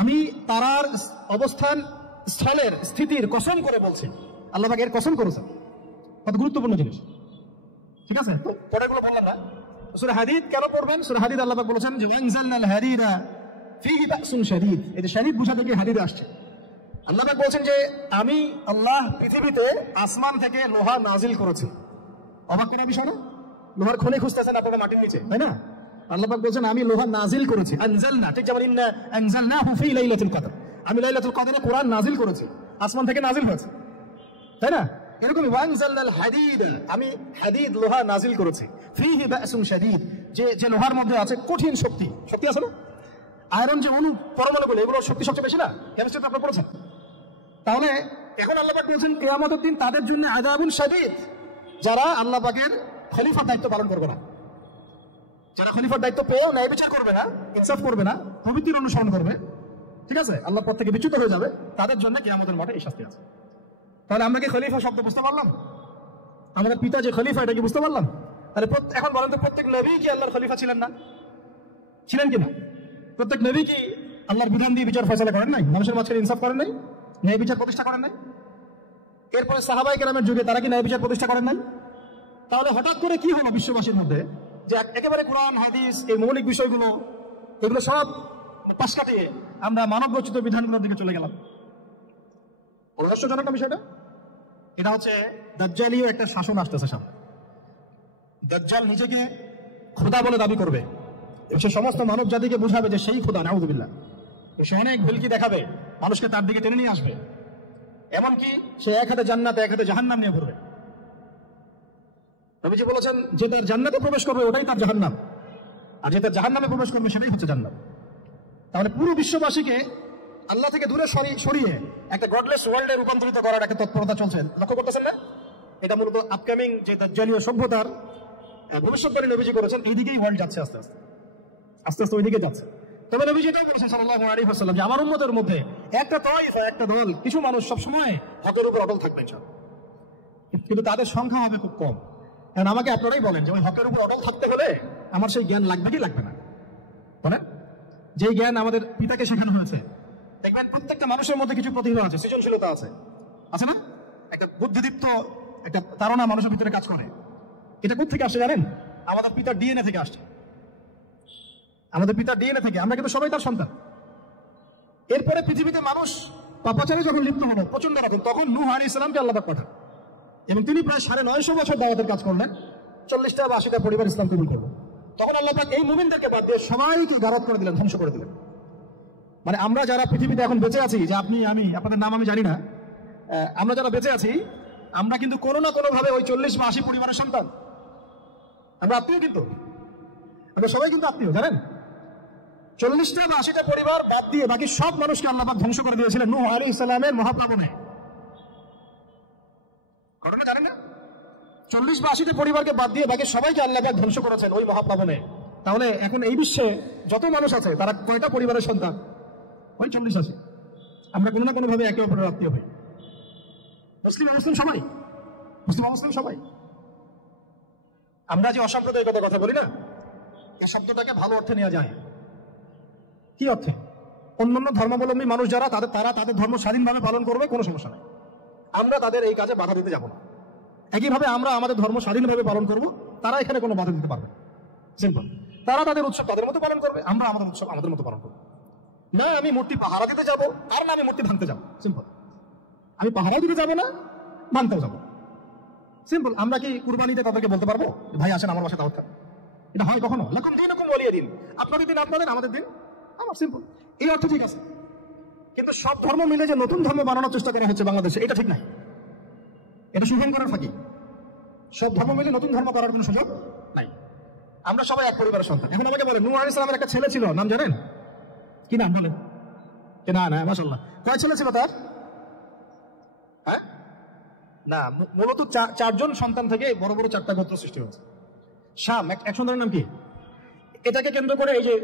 আমি তারার অবস্থান স্থলের স্থিতির কসম করে বলছি। আল্লাহ পাক এর কসম করেছেন, কত গুরুত্বপূর্ণ জিনিস। ঠিক আছে, তো পরেরগুলো বললাম না। সূরা হাদীদ কেন পড়বেন? সূরা হাদীদ আল্লাহ পাক বলেছেন যে ওয়ানজালনাল হাদীদা ফীহি বাসুন শাদীদ, এই শাদীদ বুঝা থেকে হাদীদ আসছে। আল্লাহ পাক বলেছেন যে আমি আল্লাহ পৃথিবীতে আসমান থেকে লোহা নাজিল করেছি। অবাক করা বিষয় না? লোহার খনি খুঁজতেছেন আপনারা মাটির নিচে, তাই না? আল্লাহ পাক বলেছেন আমি লোহা নাজিল করেছি। আনজালনা, ঠিক যেমন ইন্না আনজালনাহু ফী লাইলাতুল কদর, আমি লাইলাতুল কদরে কোরআন নাজিল করেছি, আসমান থেকে নাজিল হয়েছে, তাই না? এরকম ওয়ানজালনাল হাদীদ, আমি হাদীদ লোহা নাজিল করেছি। ফীহি বাসুন শাদীদ, যে লোহার মধ্যে আছে কঠিন শক্তি আছে না? আয়রন যে অণু পরমাণুগুলো, এগুলোর শক্তি সবচেয়ে বেশি না? কেমিস্ট্রি তো আপনারা পড়েছেন। তাহলে এখন আল্লাহ পাক বলেছেন কিয়ামতের দিন তাদের জন্য আযাবুন শাদীদ, যারা আল্লাহ পাকের খলিফার দায়িত্ব পালন করবে না, যারা খলিফার দায়িত্ব পেয়েও ন্যায় বিচার করবে না, ইনসাফ করবে না, প্রবৃত্তির অনুসরণ করবে, ঠিক আছে, আল্লাহর পথ থেকে বিচ্যুত হয়ে যাবে, তাদের জন্য কিয়ামতের মাঠে এই শাস্তি আছে। তাহলে আমরা কি খলিফা শব্দ বুঝতে পারলাম? আমাদের পিতা যে খলিফা এটা কি বুঝতে পারলাম? তাহলে এখন বলেন তো প্রত্যেক নবী কি আল্লাহর খলিফা ছিলেন না? ছিলেন কিনা? প্রত্যেক নবী কি আল্লাহর বিধান দিয়ে বিচার ফয়সালা করেন নাই? মানুষের মাঝখানে ইনসাফ করেন নাই? ন্যায় বিচার প্রতিষ্ঠা করেন নাই? এরপরে সাহাবায়ে কেরামের যুগে তারা কি ন্যায় বিচার প্রতিষ্ঠা করেন নাই? তাহলে হঠাৎ করে কি হলো বিশ্ববাসীর মধ্যে যে একেবারে কোরআন হাদিস এই মৌলিক বিষয়গুলো এগুলো সব পাশ কাটিয়ে আমরা মানব রচিত বিধানগুলোর দিকে চলে গেলাম? রহস্যজনক না বিষয়টা? এটা হচ্ছে দাজ্জালীয় একটা শাসন আসতেছে সামনে। দাজ্জাল নিজেকে খোদা বলে দাবি করবে, সে সমস্ত মানব জাতিকে বোঝাবে যে সেই খোদা, নাউযুবিল্লাহ। সে অনেক ভুলকি দেখাবে, মানুষকে তার দিকে টেনে নিয়ে আসবে, এমনকি সে এক হাতে জান্নাত এক হাতে জাহান্নাম নিয়ে ঘুরবে। নবীজি বলেছেন যে তার জান্নাতে প্রবেশ করবে ওটাই তার জাহান্নাম, আর যে তার জাহান্নামে প্রবেশ করবে সেটাই হচ্ছে জান্নাত। তাহলে পুরো বিশ্ববাসীকে আল্লাহ থেকে দূরে সরিয়ে একটা গডলেস ওয়ার্ল্ডে রূপান্তরিত করার একটা তৎপরতা চলছে, লক্ষ্য করতেছেন না? এটা মূলত আপকামিং যে দাজ্জালীয় সভ্যতার ভবিষ্যৎবাণী নবীজি করেছেন, এইদিকেই ওয়ার্ল্ড যাচ্ছে আস্তে আস্তে ওইদিকে যাচ্ছে। তবে নবী যেটাই বলেছেন সাল্লাল্লাহু আলাইহি ওয়াসাল্লাম যে আমার উম্মতের মধ্যে একটা তাইফা, একটা দল, কিছু মানুষ সবসময় হকের উপর অটল থাকবে ইনশাআল্লাহ, কিন্তু তাদের সংখ্যা হবে খুব কম। কারণ আমাকে আপনারাই বলেন যে ওই হকের উপর অটল থাকতে হলে আমার সেই জ্ঞান লাগবে কি লাগবে না? বলেন, যেই জ্ঞান আমাদের পিতাকে শেখানো হয়েছে, দেখবেন প্রত্যেকটা মানুষের মধ্যে কিছু প্রতিভা আছে, সৃজনশীলতা আছে, আছে না? একটা বুদ্ধিদীপ্ত একটা তাড়না মানুষের ভিতরে কাজ করে। এটা কোথেকে আসছে জানেন? আমাদের পিতার ডিএনএ থেকে আসছে। আমাদের পিতার ডিএনএ থেকে, আমরা কিন্তু সবাই তার সন্তান। এরপরে পৃথিবীতে মানুষ পাপাচারে যখন লিপ্ত হলো প্রচন্ড রকম, তখন নূহ আলাইহিস সালামকে আল্লাহ পাক পাঠান এবং তিনি প্রায় 950 বছর দাওয়াতের কাজ করলেন, 40টা বা 80টা পরিবার ইসলাম কবুল করলো। তখন আল্লাহ পাক এই মুমিনদেরকে বাদ দিয়ে সবাইকে গারদ করে দিলেন, ধ্বংস করে দিলেন। মানে আমরা যারা পৃথিবীতে এখন বেঁচে আছি, যে আপনি আমি, আপনাদের নাম আমি জানি না, আমরা যারা বেঁচে আছি, আমরা কিন্তু কোনো না কোনো ভাবে ওই 40 বা 80 পরিবারের সন্তান। আমরা আত্মীয়, কিন্তু আমরা সবাই কিন্তু আত্মীয়, জানেন? 40টা বা 80টা পরিবার বাদ দিয়ে বাকি সব মানুষকে আল্লাহ পাক ধ্বংস করে দিয়েছিলেন নূহ আলাইহিস সালামের মহাপ্লাবনে। ঘটনা জানেন না? 40 বা 80টা পরিবারকে বাদ দিয়ে বাকি সবাইকে আল্লাহ পাক ধ্বংস করেছেন ওই মহাপ্লাবনে। তাহলে এখন এই বিশ্বে যত মানুষ আছে তারা কয়টা পরিবারের সন্তান? ওই 40-80। আমরা কোনো না কোনো ভাবে একে অপরের আত্মীয় হই। মুসলিম মুসলিম সবাই, মুসলিম মুসলিম সবাই। আমরা যে অসাম্প্রদায়িকতার কথা বলি না, এই শব্দটাকে ভালো অর্থে নেওয়া যায়। কি অর্থে? অন্যান্য ধর্মাবলম্বী মানুষ যারা, তারা তাদের ধর্ম স্বাধীনভাবে পালন করবে, কোনো সমস্যা নাই, আমরা তাদের এই কাজে বাধা দিতে যাব না। একইভাবে আমরা আমাদের ধর্ম স্বাধীনভাবে পালন করব, তারা এখানে কোনো বাধা দিতে পারবে না। সিম্পল। তারা তাদের উৎসব তাদের মতো পালন করবে, আমরা আমাদের উৎসব আমাদের মতো পালন করবো। না আমি মূর্তি পাহারা দিতে যাবো, আর না আমি মূর্তি ভাঙতে যাবো। সিম্পল। আমি পাহারা দিতে যাবো না, ভাঙতেও যাবো। সিম্পল। আমরা কি কুরবানিতে তাদেরকে বলতে পারবো ভাই আসেন আমার বাসায় দাওয়াত খান? এটা হয় কখনো? লাকুম দীনুকুম ওয়ালিয়া দিন। আপনাদের দিন আপনাদের, আমাদের দিন আমার। সিম্পল। এই অর্থ ঠিক আছে, কিন্তু সব ধর্ম মিলে যে নতুন ধর্ম বানানোর চেষ্টা করা হচ্ছে বাংলাদেশে, এটা ঠিক নাই। এটা শুভম করার ফাঁকি। সব ধর্ম মিলে নতুন ধর্ম করার কোনো সুযোগ নাই। আমরা সবাই এক পরিবারের সন্তান। এখন আমাকে বলেন, নূহ আলাইহিস সালামের একটা ছেলে ছিল, নাম জানেন? কি নাম বলেন? না না, মাশাআল্লাহ। কয় ছেলে ছিল তার? হ্যাঁ না, মূলত 4জন সন্তান থেকে বড় বড় 4টা গোত্র সৃষ্টি হয়েছে। শাম এক সন্তানের নাম কি? এটাকে কেন্দ্র করে এই যে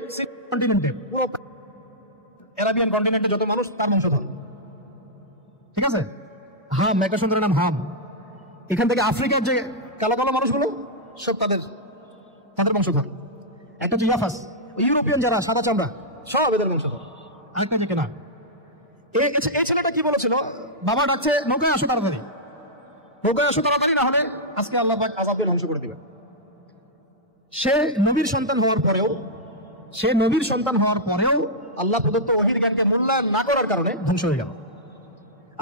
কন্টিনেন্টে, পুরো আরাবিয়ান কন্টিনেন্টে যত মানুষ তার বংশধর, ঠিক আছে? হাম একটা সন্তানের নাম হাম। এখান থেকে আফ্রিকার যে কালো কালো মানুষগুলো সব তাদের বংশধর। একটা হচ্ছে ইয়াফাস, ইউরোপিয়ান যারা সাদা চামড়া, সব এদের বংশধর। আরেকটা যে কেনা, এই ছেলেটা কি বলেছিল? বাবা ডাকছে নৌকায় আসো তাড়াতাড়ি, নৌকায় আসো তাড়াতাড়ি, না হলে আজকে আল্লাহ পাক আযাব দিয়ে ধ্বংস করে দিবেন। সে নবীর সন্তান হওয়ার পরেও আল্লাহ প্রদত্ত ওহীর জ্ঞানকে মূল্যায়ন না করার কারণে ধ্বংস হয়ে গেল।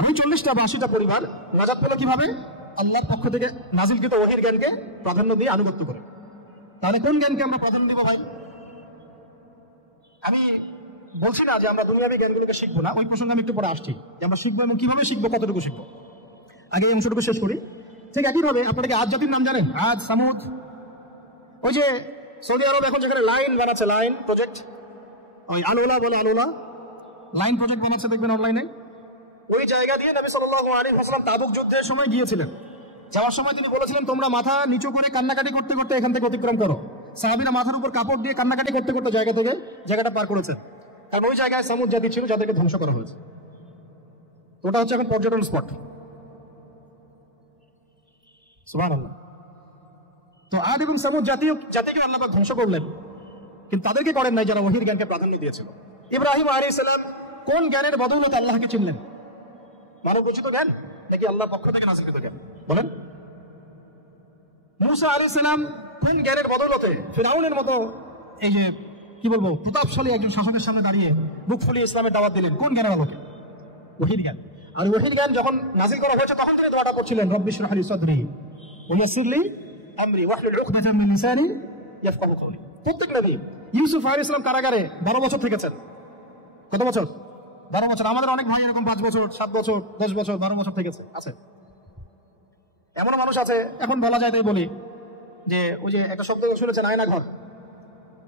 আমি 40টা বা 80টা পরিবার নাজাত পেল কিভাবে? আল্লাহর পক্ষ থেকে নাজিলকৃত ওহীর জ্ঞানকে প্রাধান্য দিয়ে আনুগত্য করে। তাহলে কোন জ্ঞানকে আমরা প্রাধান্য দিব ভাই? আমি বলছি না যে আমরা দুনিয়াবী জ্ঞানগুলোকে শিখবো না, ওই প্রসঙ্গে আমি একটু পরে আসছি যে আমরা শিখবো এবং কিভাবে শিখবো, কতটুকু শিখবো। আগে এই অংশটুকু শেষ করি। ঠিক একইভাবে আপনারা কি আদ জাতির নাম জানেন? আদ, সামুদ। ওই যে সৌদি আরব এখন যেখানে লাইন বানাচ্ছে, লাইন প্রজেক্ট, ওই আলোলা বলে, আলোলা লাইন প্রজেক্ট বানাচ্ছে, দেখবেন অনলাইনে। ওই জায়গা দিয়ে নবী সাল্লাল্লাহু আলাইহি ওয়াসাল্লাম তাবুক যুদ্ধের সময় গিয়েছিলেন। যাওয়ার সময় তিনি বলেছিলেন, তোমরা মাথা নিচু করে কান্নাকাটি করতে করতে এখান থেকে অতিক্রম করো। সাহাবীরা মাথার উপর কাপড় দিয়ে কান্নাকাটি করতে করতে জায়গাটা পার করেছেন। কারণ ওই জায়গায় সামুদ জাতি ছিল যাদেরকে ধ্বংস করা হয়েছে। ওটা হচ্ছে এখন পর্যটন স্পট। সুবহানাল্লাহ। তো আদ এবং সামুদ জাতিকে আল্লাহ পাক ধ্বংস করলেন, কিন্তু তাদেরকে করেন নাই যারা ওহীর জ্ঞানকে প্রাধান্য দিয়েছিল। ইব্রাহিম আলাইহিস সালাম কোন জ্ঞানের বদৌলতে আল্লাহকে চিনলেন? মানব রচিত জ্ঞান নাকি আল্লাহর পক্ষ থেকে নাযিলকৃত জ্ঞান? বলেন। মূসা আলাইহিস সালাম কোন জ্ঞানের বদৌলতে ফিরআউনের মতো এই যে কি বলবো প্রতাপশালী একজন শাসকের সামনে দাঁড়িয়ে বুক ফুলিয়ে ইসলামের দাওয়াত দিলেন? কোন জ্ঞানের আলোকে? ওহীর জ্ঞান। আর ওহীর জ্ঞান যখন নাযিল করা হয়েছে তখন তিনি দোয়াটা করছিলেন, রব্বি ইশরাহ লি সাদরি ওয়া ইয়াসসির লি আমরি ওয়াহলুল উকদাতাম মিন লিসানি ইয়াফকাহু কওলি। প্রত্যেক নবী, ইউসুফ আলাইহিস সালাম কারাগারে 12 বছর থেকেছেন। কত বছর? 12 বছর। আমাদের অনেক ভাই এরকম 5 বছর, 7 বছর, 10 বছর, 12 বছর থেকেছে। আছে এমন মানুষ আছে, এখন বলা যায় তাই বলি, যে ওই যে একটা শব্দ শুনেছেন আয়না ঘর,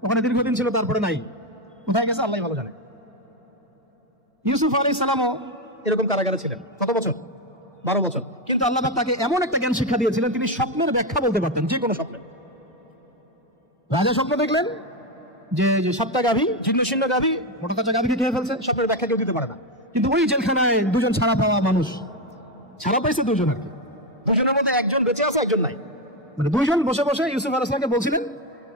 ওখানে দীর্ঘদিন ছিল, তারপরে নাই, কোথায় গেছে আল্লাহ ভালো জানে। ইউসুফ আলাইহিস সালামও এরকম কারাগারে ছিলেন। কত বছর? 12 বছর। কিন্তু আল্লাহ পাক তাকে এমন একটা জ্ঞান শিক্ষা দিয়েছিলেন, তিনি স্বপ্নের ব্যাখ্যা বলতে পারতেন, যে কোনো স্বপ্নের। রাজা স্বপ্ন দেখলেন, যে যে সাতটা গাভী, জীর্ণ শীর্ণ গাভী, মোটা তাজা গাভীকে খেয়ে ফেলছে, স্বপ্নের ব্যাখ্যা কেউ দিতে পারে না। কিন্তু ওই জেলখানায় দুজন ছাড়া পাওয়া মানুষ, ছাড়া পাইছে দুজন আর কি, দুজনের মধ্যে একজন বেঁচে আছে, একজন নাই। মানে দুইজন বসে বসে ইউসুফ আলাইহিস সালামকে বলছিলেন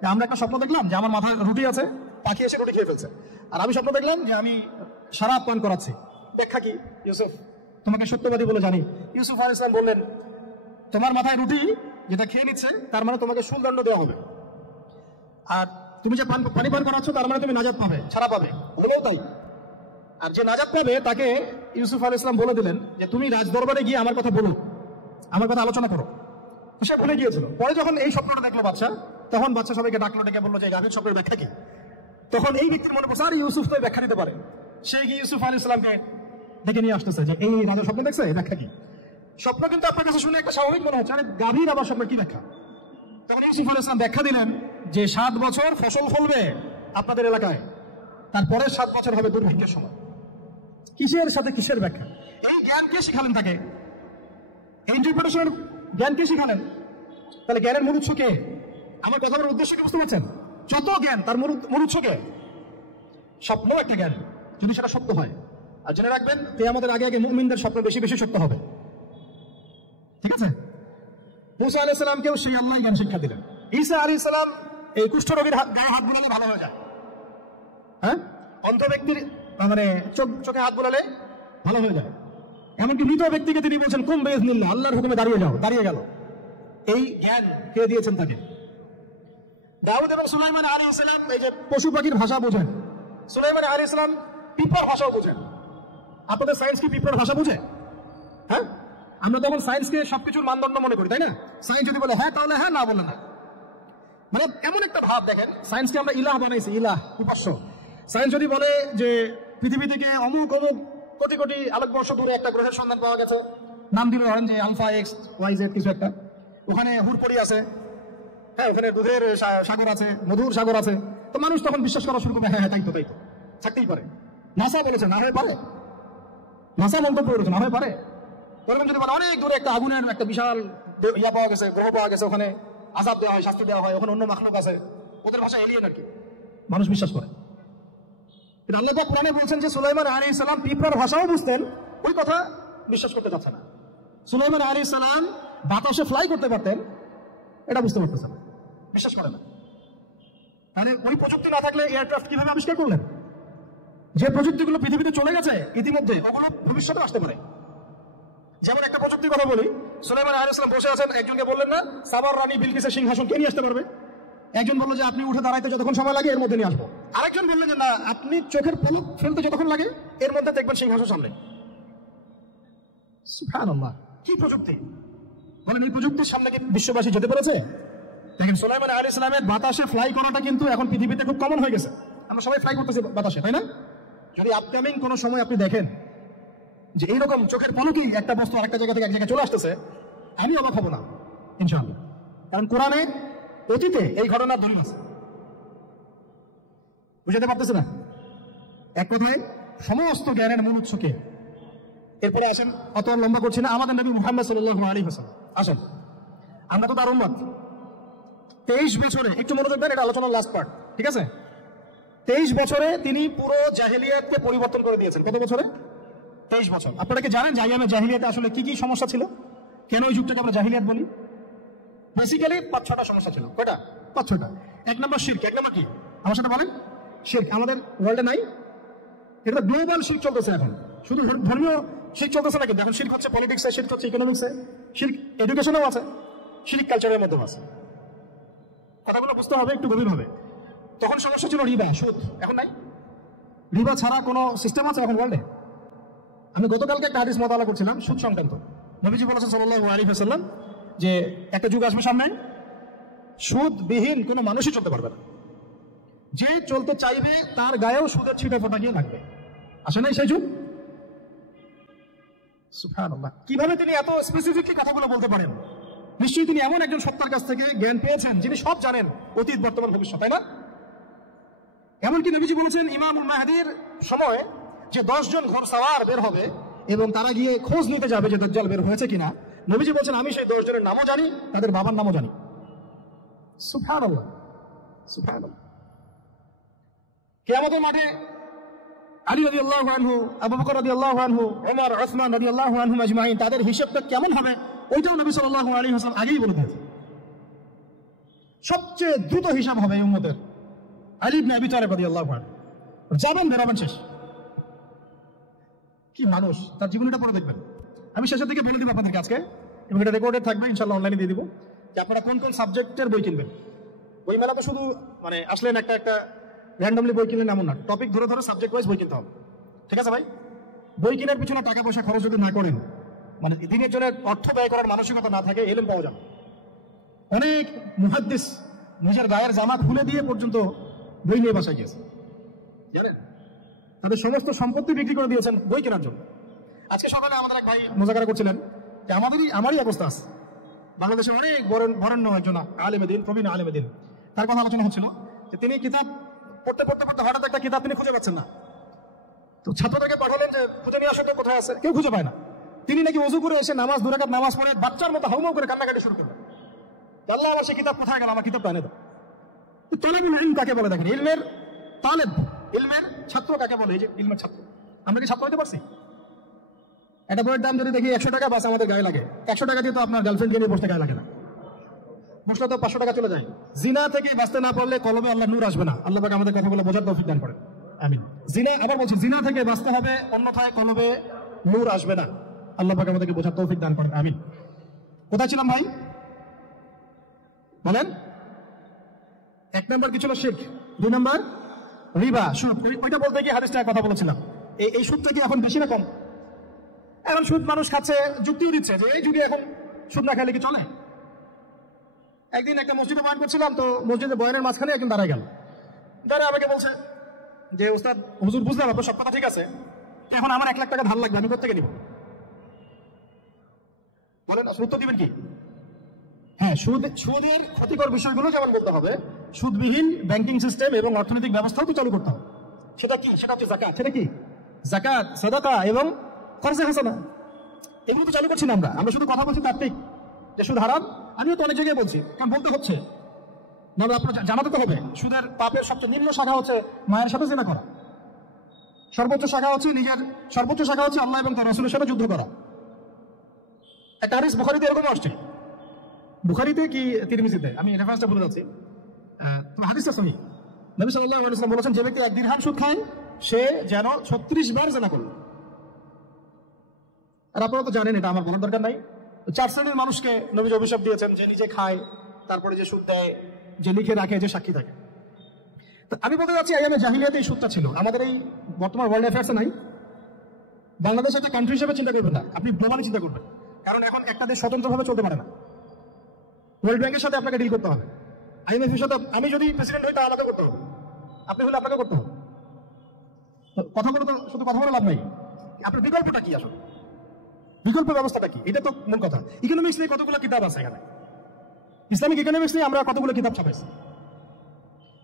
যে আমরা একটা স্বপ্ন দেখলাম যে আমার মাথায় রুটি আছে, পাখি এসে রুটি খেয়ে ফেলছে, আর আমি স্বপ্ন দেখলাম যে আমি শরাব পান করাচ্ছি, ব্যাখ্যা কি ইউসুফ? তোমাকে সত্যবাদী বলে জানি। ইউসুফ আলাইহিস সালাম বললেন, তোমার মাথায় রুটি যেটা খেয়ে নিচ্ছে তার মানে তোমাকে সুলদণ্ড দেওয়া হবে, আর তুমি যে পানি পান করাচ্ছ তার মানে তুমি নাজাত পাবে, ছাড়া পাবে। হলেও তাই। আর যে নাজাত পাবে তাকে ইউসুফ আলাইহিস সালাম বলে দিলেন যে তুমি রাজদরবারে গিয়ে আমার কথা বলো, আমার কথা আলোচনা করো। সে ভুলে গিয়েছিল। পরে যখন এই স্বপ্নটা দেখলো বাচ্চা, তখন বাচ্চা সবাইকে ডাকলো, ডেকে বললো যে গাভীর স্বপ্নের ব্যাখ্যা কি? তখন এই ব্যক্তির মনে পড়ছে আর ইউসুফ তো ব্যাখ্যা দিতে পারে। সে গিয়ে ইউসুফ আলাইহিস সালামকে ডেকে নিয়ে আসতেছে যে এই রাজা স্বপ্ন দেখছে, ব্যাখ্যা কি? স্বপ্ন কিন্তু আপনার কাছে শুনে একটা স্বাভাবিক মনে হচ্ছে, আরে গাভীর আবার স্বপ্নের কি ব্যাখ্যা? তখন ইউসুফ আলাইহিস সালাম ব্যাখ্যা দিলেন যে 7 বছর ফসল ফলবে আপনাদের এলাকায়, তারপরে 7 বছর হবে দুর্ভিক্ষের সময়। কিসের সাথে কিসের ব্যাখ্যা? এই জ্ঞান কে শিখালেন তাকে? ইন্টারপ্রিটেশনের জ্ঞান কে শিখালেন? তাহলে জ্ঞানের মূল উৎস কে? আমার কথা বলার উদ্দেশ্য কি বুঝতে পারছেন? যত জ্ঞান তার মূল উৎস কে? স্বপ্ন একটা জ্ঞান, যদি সেটা সত্য হয়। আর জেনে রাখবেন কিয়ামতের আগে আগে মুমিনদের স্বপ্ন বেশি বেশি সত্য হবে। ঠিক আছে? মুসা আলাইহিস সালামকেও সেই আল্লাহ জ্ঞান শিক্ষা দিলেন। ঈসা আলাইহিস সালাম এই কুষ্ঠরোগীর গায়ে হাত বুলালে ভালো হয়ে যায়। হ্যাঁ, অন্ধ ব্যক্তির মানে চোখে হাত বুলালে ভালো হয়ে যায়। এমনকি মৃত ব্যক্তিকে তিনি বলছেন কুম বিইজনিল্লাহ, আল্লাহর হুকুমে দাঁড়িয়ে যাও, দাঁড়িয়ে গেল। এই জ্ঞান কে দিয়েছেন তাকে? দাউদ এবং সুলাইমান আলাইহিস সালাম এই যে পশু পাখির ভাষা বোঝেন, সুলাইমান আলাইহিস সালাম পিঁপড়ার ভাষাও বোঝেন। আপনাদের সায়েন্স কি পিঁপড়ার ভাষা বোঝে? হ্যাঁ, আমরা তখন সায়েন্সকে সবকিছুর মানদণ্ড মনে করি, তাই না? সায়েন্স যদি বলে হ্যাঁ তাহলে হ্যাঁ, না বলে না। মানে এমন একটা ভাব দেখেন, সায়েন্সকে আমরা ইলাহ বানাইছি, ইলাহ, উপাস্য। সায়েন্স যদি বলে যে পৃথিবী থেকে অমুক অমুক কোটি কোটি আলোকবর্ষ দূরে একটা গ্রহের সন্ধান পাওয়া গেছে, নাম দিল ধরেন যে আলফা এক্স ওয়াই জেড কিছু একটা, ওখানে হুড়পড়ি আছে, হ্যাঁ ওখানে দুধের সাগর আছে, মধুর সাগর আছে, তো মানুষ তখন বিশ্বাস করা শুরু করবে হ্যাঁ হ্যাঁ তাই তো, তাই তো, থাকতেই পারে। নাসা বলেছে না হয়ে পারে, নাসা মন্তব্য করেছে না হয়ে পারে। এরকম যদি বলে অনেক দূরে একটা আগুনের একটা বিশাল ইয়া পাওয়া গেছে, গ্রহ পাওয়া গেছে, ওখানে আযাব দেওয়া হয়, শাস্তি দেওয়া হয়, ওখানে অন্য মাখলুক আছে, ওদের ভাষা এলিয়েন আর কি, মানুষ বিশ্বাস করে। আল্লাহ পাক কোরআনে বলছেন যে সুলাইমান আলাইহিস সালাম পিঁপড়ার ভাষাও বুঝতেন, ওই কথা বিশ্বাস করতে চাচ্ছে না। সুলাইমান আলাইহিস সালাম বাতাসে ফ্লাই করতে পারতেন, এটা বুঝতে পারতেছে না, বিশ্বাস করে না। মানে ওই প্রযুক্তি না থাকলে এয়ারক্রাফট কিভাবে আবিষ্কার করলেন? যে প্রযুক্তিগুলো পৃথিবীতে চলে গেছে ইতিমধ্যে, ওগুলো ভবিষ্যতে আসতে পারে। যেমন একটা প্রযুক্তির কথা বলি, সুলাইমান আলাইহিস সালাম বসে আছেন, একজনকে বললেন না সাবার রানী বিলকিসের সিংহাসন কে নিয়ে আসতে পারবে? একজন বললো যে আপনি উঠে দাঁড়াইতে যতক্ষণ সময় লাগে এর মধ্যে নিয়ে আসবো। আরেকজন বললেন যে না, আপনি চোখের পলক ফেলতে যতক্ষণ লাগে এর মধ্যে দেখবেন সিংহাসন সামনে। সুবহানাল্লাহ, কি প্রযুক্তি! বলেন এই প্রযুক্তির সামনে কি বিশ্ববাসী যেতে পেরেছে? দেখেন সুলাইমান আলাইহিস সালামের বাতাসে ফ্লাই করাটা কিন্তু এখন পৃথিবীতে খুব কমন হয়ে গেছে। আমরা সবাই ফ্লাই করতেছি বাতাসে, তাই না? যদি আপকামিং কোনো সময় আপনি দেখেন যে এইরকম চোখের পলকেই একটা বস্তু আরেকটা জায়গা থেকে এক জায়গায় চলে আসতেছে, আমি অবাক হব না ইনশাআল্লাহ। কারণ কোরআনে অতীতে এই ঘটনার দলিল আছে। বুঝতে পারতেছে না? এক কথায় সমস্ত জ্ঞানের মূল উৎস কে? এরপরে আসেন, অত লম্বা করছি না, আমাদের নবী মুহাম্মদ সাল্লাল্লাহু আলাইহি ওয়াসাল্লাম। আসেন, আমরা তো তার উম্মত। 23 বছরে, একটু মনোযোগ দেন, এটা আলোচনার লাস্ট পার্ট, ঠিক আছে? 23 বছরে তিনি পুরো জাহেলিয়াতকে পরিবর্তন করে দিয়েছেন। কত বছরে? 23 বছর। আপনারা কি জানেন যে আইয়ামে জাহিলিয়াতে আসলে কি কি সমস্যা ছিল? কেন এই যুগটাকে আমরা জাহিলিয়াত বলি? বেসিক্যালি 5-6টা সমস্যা ছিল। কয়টা? 5-6টা। এক নম্বর শিরক। এক নম্বর কি? আমার সাথে বলেন। শিরক আমাদের ওয়ার্ল্ডে নাই, এটা গ্লোবাল শিরক চলতেছে এখন। শুধু ধর্মীয় শিরক চলতেছে না, কিন্তু এখন শিরক হচ্ছে পলিটিক্সে, শিরক হচ্ছে ইকোনমিক্সে, শিরক এডুকেশনেও আছে, শিরক কালচারের মধ্যেও আছে। কথাগুলো বুঝতে হবে একটু গভীরভাবে। তখন সমস্যা ছিল রিবা, সুদ। এখন নাই। রিবা ছাড়া কোনো সিস্টেম আছে এখন ওয়ার্ল্ডে? আমি গতকালকে একটা হাদিস মোতালা করছিলাম সুদ সংক্রান্ত। নবীজি বলেছেন সাল্লাল্লাহু আলাইহি ওয়াসাল্লাম যে একটা যুগ আসবে সামনে, সুদবিহীন কোনো মানুষই চলতে পারবে না। যে চলতে চাইবে তার গায়েও সুদের ছিটা ফোটা গিয়ে লাগবে। আসে নাই সেই যুগ? সুবহানাল্লাহ, কিভাবে তিনি এত স্পেসিফিকলি কথাগুলো বলতে পারেন? নিশ্চয়ই তিনি এমন একজন সত্তার কাছ থেকে জ্ঞান পেয়েছেন যিনি সব জানেন, অতীত বর্তমান ভবিষ্যৎ, তাই না? এমনকি নবীজি বলেছেন ইমামুল মাহদির সময় যে 10 জন ঘোর সাওয়ার বের হবে এবং তারা গিয়ে খোঁজ নিতে যাবে যে দাজ্জাল বের হয়েছে কিনা, নবীজি বলেছেন আমি সেই 10 জনের নামও জানি, তাদের বাবার নামও জানি। সুবহানাল্লাহ, সুবহানাল্লাহ। কিয়ামতের মাঠে আলী রাদিয়াল্লাহু আনহু, আবু বকর রাদিয়াল্লাহু আনহু, ওমর, ওসমান রাদিয়াল্লাহু আনহুম আজমাইন, তাদের হিসাবটা কেমন হবে ওইটাও নবী সাল্লাল্লাহু আলাইহি ওয়াসাল্লাম আগেই বলে দিয়েছেন। সবচেয়ে দ্রুত হিসাব হবে এই উম্মতের আলী ইবনে আবি তালেব রাদিয়াল্লাহু আনহু। যাবেন বেরাবেন শেষ। কি মানুষ, তার জীবনটা পড়ে দেখবেন। আমি শেষের দিকে বলে দিব আপনাদেরকে আজকে, এবং এটা রেকর্ডেড থাকবে, ইনশাআল্লাহ অনলাইনে দিয়ে দিব, যে আপনারা কোন কোন সাবজেক্টের বই কিনবেন। বই মেলাতে শুধু মানে আসলেন একটা র্যান্ডমলি বই কিনলেন এমন না, টপিক ধরে ধরে সাবজেক্ট ওয়াইজ বই কিনতে হবে। ঠিক আছে ভাই? বই কেনার পিছনে টাকা পয়সা খরচ যদি না করেন, মানে দিনের জন্য অর্থ ব্যয় করার মানসিকতা না থাকে, এলেম পাওয়া যাবে। অনেক মুহাদ্দিস নিজের গায়ের জামা খুলে দিয়ে পর্যন্ত বই নিয়ে বাসায় গিয়েছে, জানেন? তাদের সমস্ত সম্পত্তি বিক্রি করে দিয়েছেন বই কেনার জন্য। আজকে সকালে আমাদের এক ভাই মোজাকারা করছিলেন যে আমারই অবস্থা আছে। বাংলাদেশে অনেক বরেণ্য একজন আলেম দিন, প্রবীণ আলেম দিন, তার কথা আলোচনা হচ্ছিল যে তিনি কিতাব পড়তে পড়তে পড়তে হঠাৎ একটা কিতাব তিনি খুঁজে পাচ্ছেন না। তো ছাত্রদেরকে পাঠালেন যে খুঁজে নিয়ে আসলে কোথায় আছে, কেউ খুঁজে পায় না। তিনি নাকি ওযু করে এসে নামাজ 2 রাকাত নামাজ পড়ে বাচ্চার মতো হাউমাউ করে কান্নাকাটি শুরু করলেন। আল্লাহ, আমার সে কিতাব কোথায় গেল, আমার কিতাবটা এনে দাও। তালেবুল ইলম কাকে বলে দেখেন, ইলমের তালেব, ইলমের ছাত্র কাকে বলে? এই যে ইলমের ছাত্র, আমরা কি ছাত্র হতে পারছি? একটা বইয়ের দাম যদি দেখি 100 টাকা, বাস আমাদের গায়ে লাগে। 100 টাকা দিয়ে তো আপনার গার্লফ্রেন্ডকে নিয়ে বসতে গায়ে লাগে না, বসলে তো 500 টাকা চলে যায়। জিনা থেকে বাঁচতে না পারলে কলমে আল্লাহ নূর আসবে না। আল্লাহ পাক আমাদের কথা বলে বোঝার তৌফিক দান করেন, আমিন। জিনা, আবার বলছি, জিনা থেকে বাঁচতে হবে, অন্যথায় কলমে নূর আসবে না। আল্লাহ পাক আমাদেরকে বোঝার তৌফিক দান করেন, আমিন। কোথায় ছিলাম ভাই? বলেন। 1 নম্বর কি ছিল? শিরক। 2 নম্বর রিবা, সুদ। ওইটা বলতে গিয়ে হাদিসটা কথা বলেছিলাম। এই সুদটা কি এখন বেশি না কম? এখন সুদ মানুষ খাচ্ছে, যুক্তিও দিচ্ছে যে এই যুগে এখন সুদ না খেলে কি চলে? একদিন একটা মসজিদে বয়ান করছিলাম, তো মসজিদে বয়ানের মাঝখানে একজন দাঁড়ায় গেল। দাঁড়ায় আমাকে বলছে যে ওস্তাদ, হুজুর বুঝলাম আপনার সব কথা ঠিক আছে, এখন আমার 1 লাখ টাকা ধার লাগবে, আমি কোথা থেকে নিব? বলেন, উত্তর দিবেন কি? হ্যাঁ, সুদের ক্ষতিকর বিষয়গুলো যেমন বলতে হবে, সুদবিহীন ব্যাংকিং সিস্টেম এবং অর্থনৈতিক ব্যবস্থাও তো চালু করতে হবে। সেটা কি? সেটা হচ্ছে জাকাত। সেটা কি? জাকাত, সাদাকা এবং কর্জে হাসানা, এগুলো তো চালু করছি না আমরা শুধু কথা বলছি তাত্ত্বিক যে সুদ হারাম। আমিও তো অনেক জায়গায় বলছি, কারণ বলতে হচ্ছে, নাহলে আপনার জানাতে তো হবে। সুদের পাপের সবচেয়ে নিম্ন শাখা হচ্ছে মায়ের সাথে জিনা করা, সর্বোচ্চ শাখা হচ্ছে আল্লাহ এবং তার রাসূলের সাথে যুদ্ধ করা। একটা হাদিস বুখারীতে এরকম আসছে, বুখারীতে কি তিরমিজিতে, আমি রেফারেন্সটা ভুলে যাচ্ছি, তো হাদিসটা সহিহ। নবী সাল্লাল্লাহু আলাইহি ওয়াসাল্লাম বলেছেন, যে ব্যক্তি 1 দিরহাম সুদ খায় সে যেন 36 বার জিনা করল। আর আপনারা তো জানেন, এটা আমার বলার দরকার নাই। 4 শ্রেণীর মানুষকে নবী অভিশাপ দিয়েছেন, যে নিজে খায়, তারপরে যে সুদ দেয়, যে লিখে রাখে, যে সাক্ষী থাকে। তো আমি বলতে যাচ্ছি, আইয়ামে জাহিলিয়াতে এই সুদটা ছিল, আমাদের এই বর্তমান ওয়ার্ল্ড অ্যাফেয়ার্সে নাই। বাংলাদেশ একটা কান্ট্রি হিসেবে চিন্তা করবেন না, আপনি গ্লোবালি চিন্তা করবেন, কারণ এখন একটা দেশ স্বতন্ত্রভাবে চলতে পারে না। ওয়ার্ল্ড ব্যাংকের সাথে আপনাকে ডিল করতে হবে, IMF এর সাথে। আমি যদি প্রেসিডেন্ট হই, তা আমাকে করতে হবে, আপনি হলে আপনাকে করতে হবে। কথাগুলো তো শুধু কথা বলে লাভ নাই, আপনার বিকল্পটা কি? আসলে বিকল্প ব্যবস্থাটা কি? এটা তো মূল কথা। ইকোনমিক্স নিয়ে কতগুলো কিতাব আছে এখানে, ইসলামিক ইকোনমিক্স নিয়ে আমরা কতগুলো কিতাব ছাপাইছি,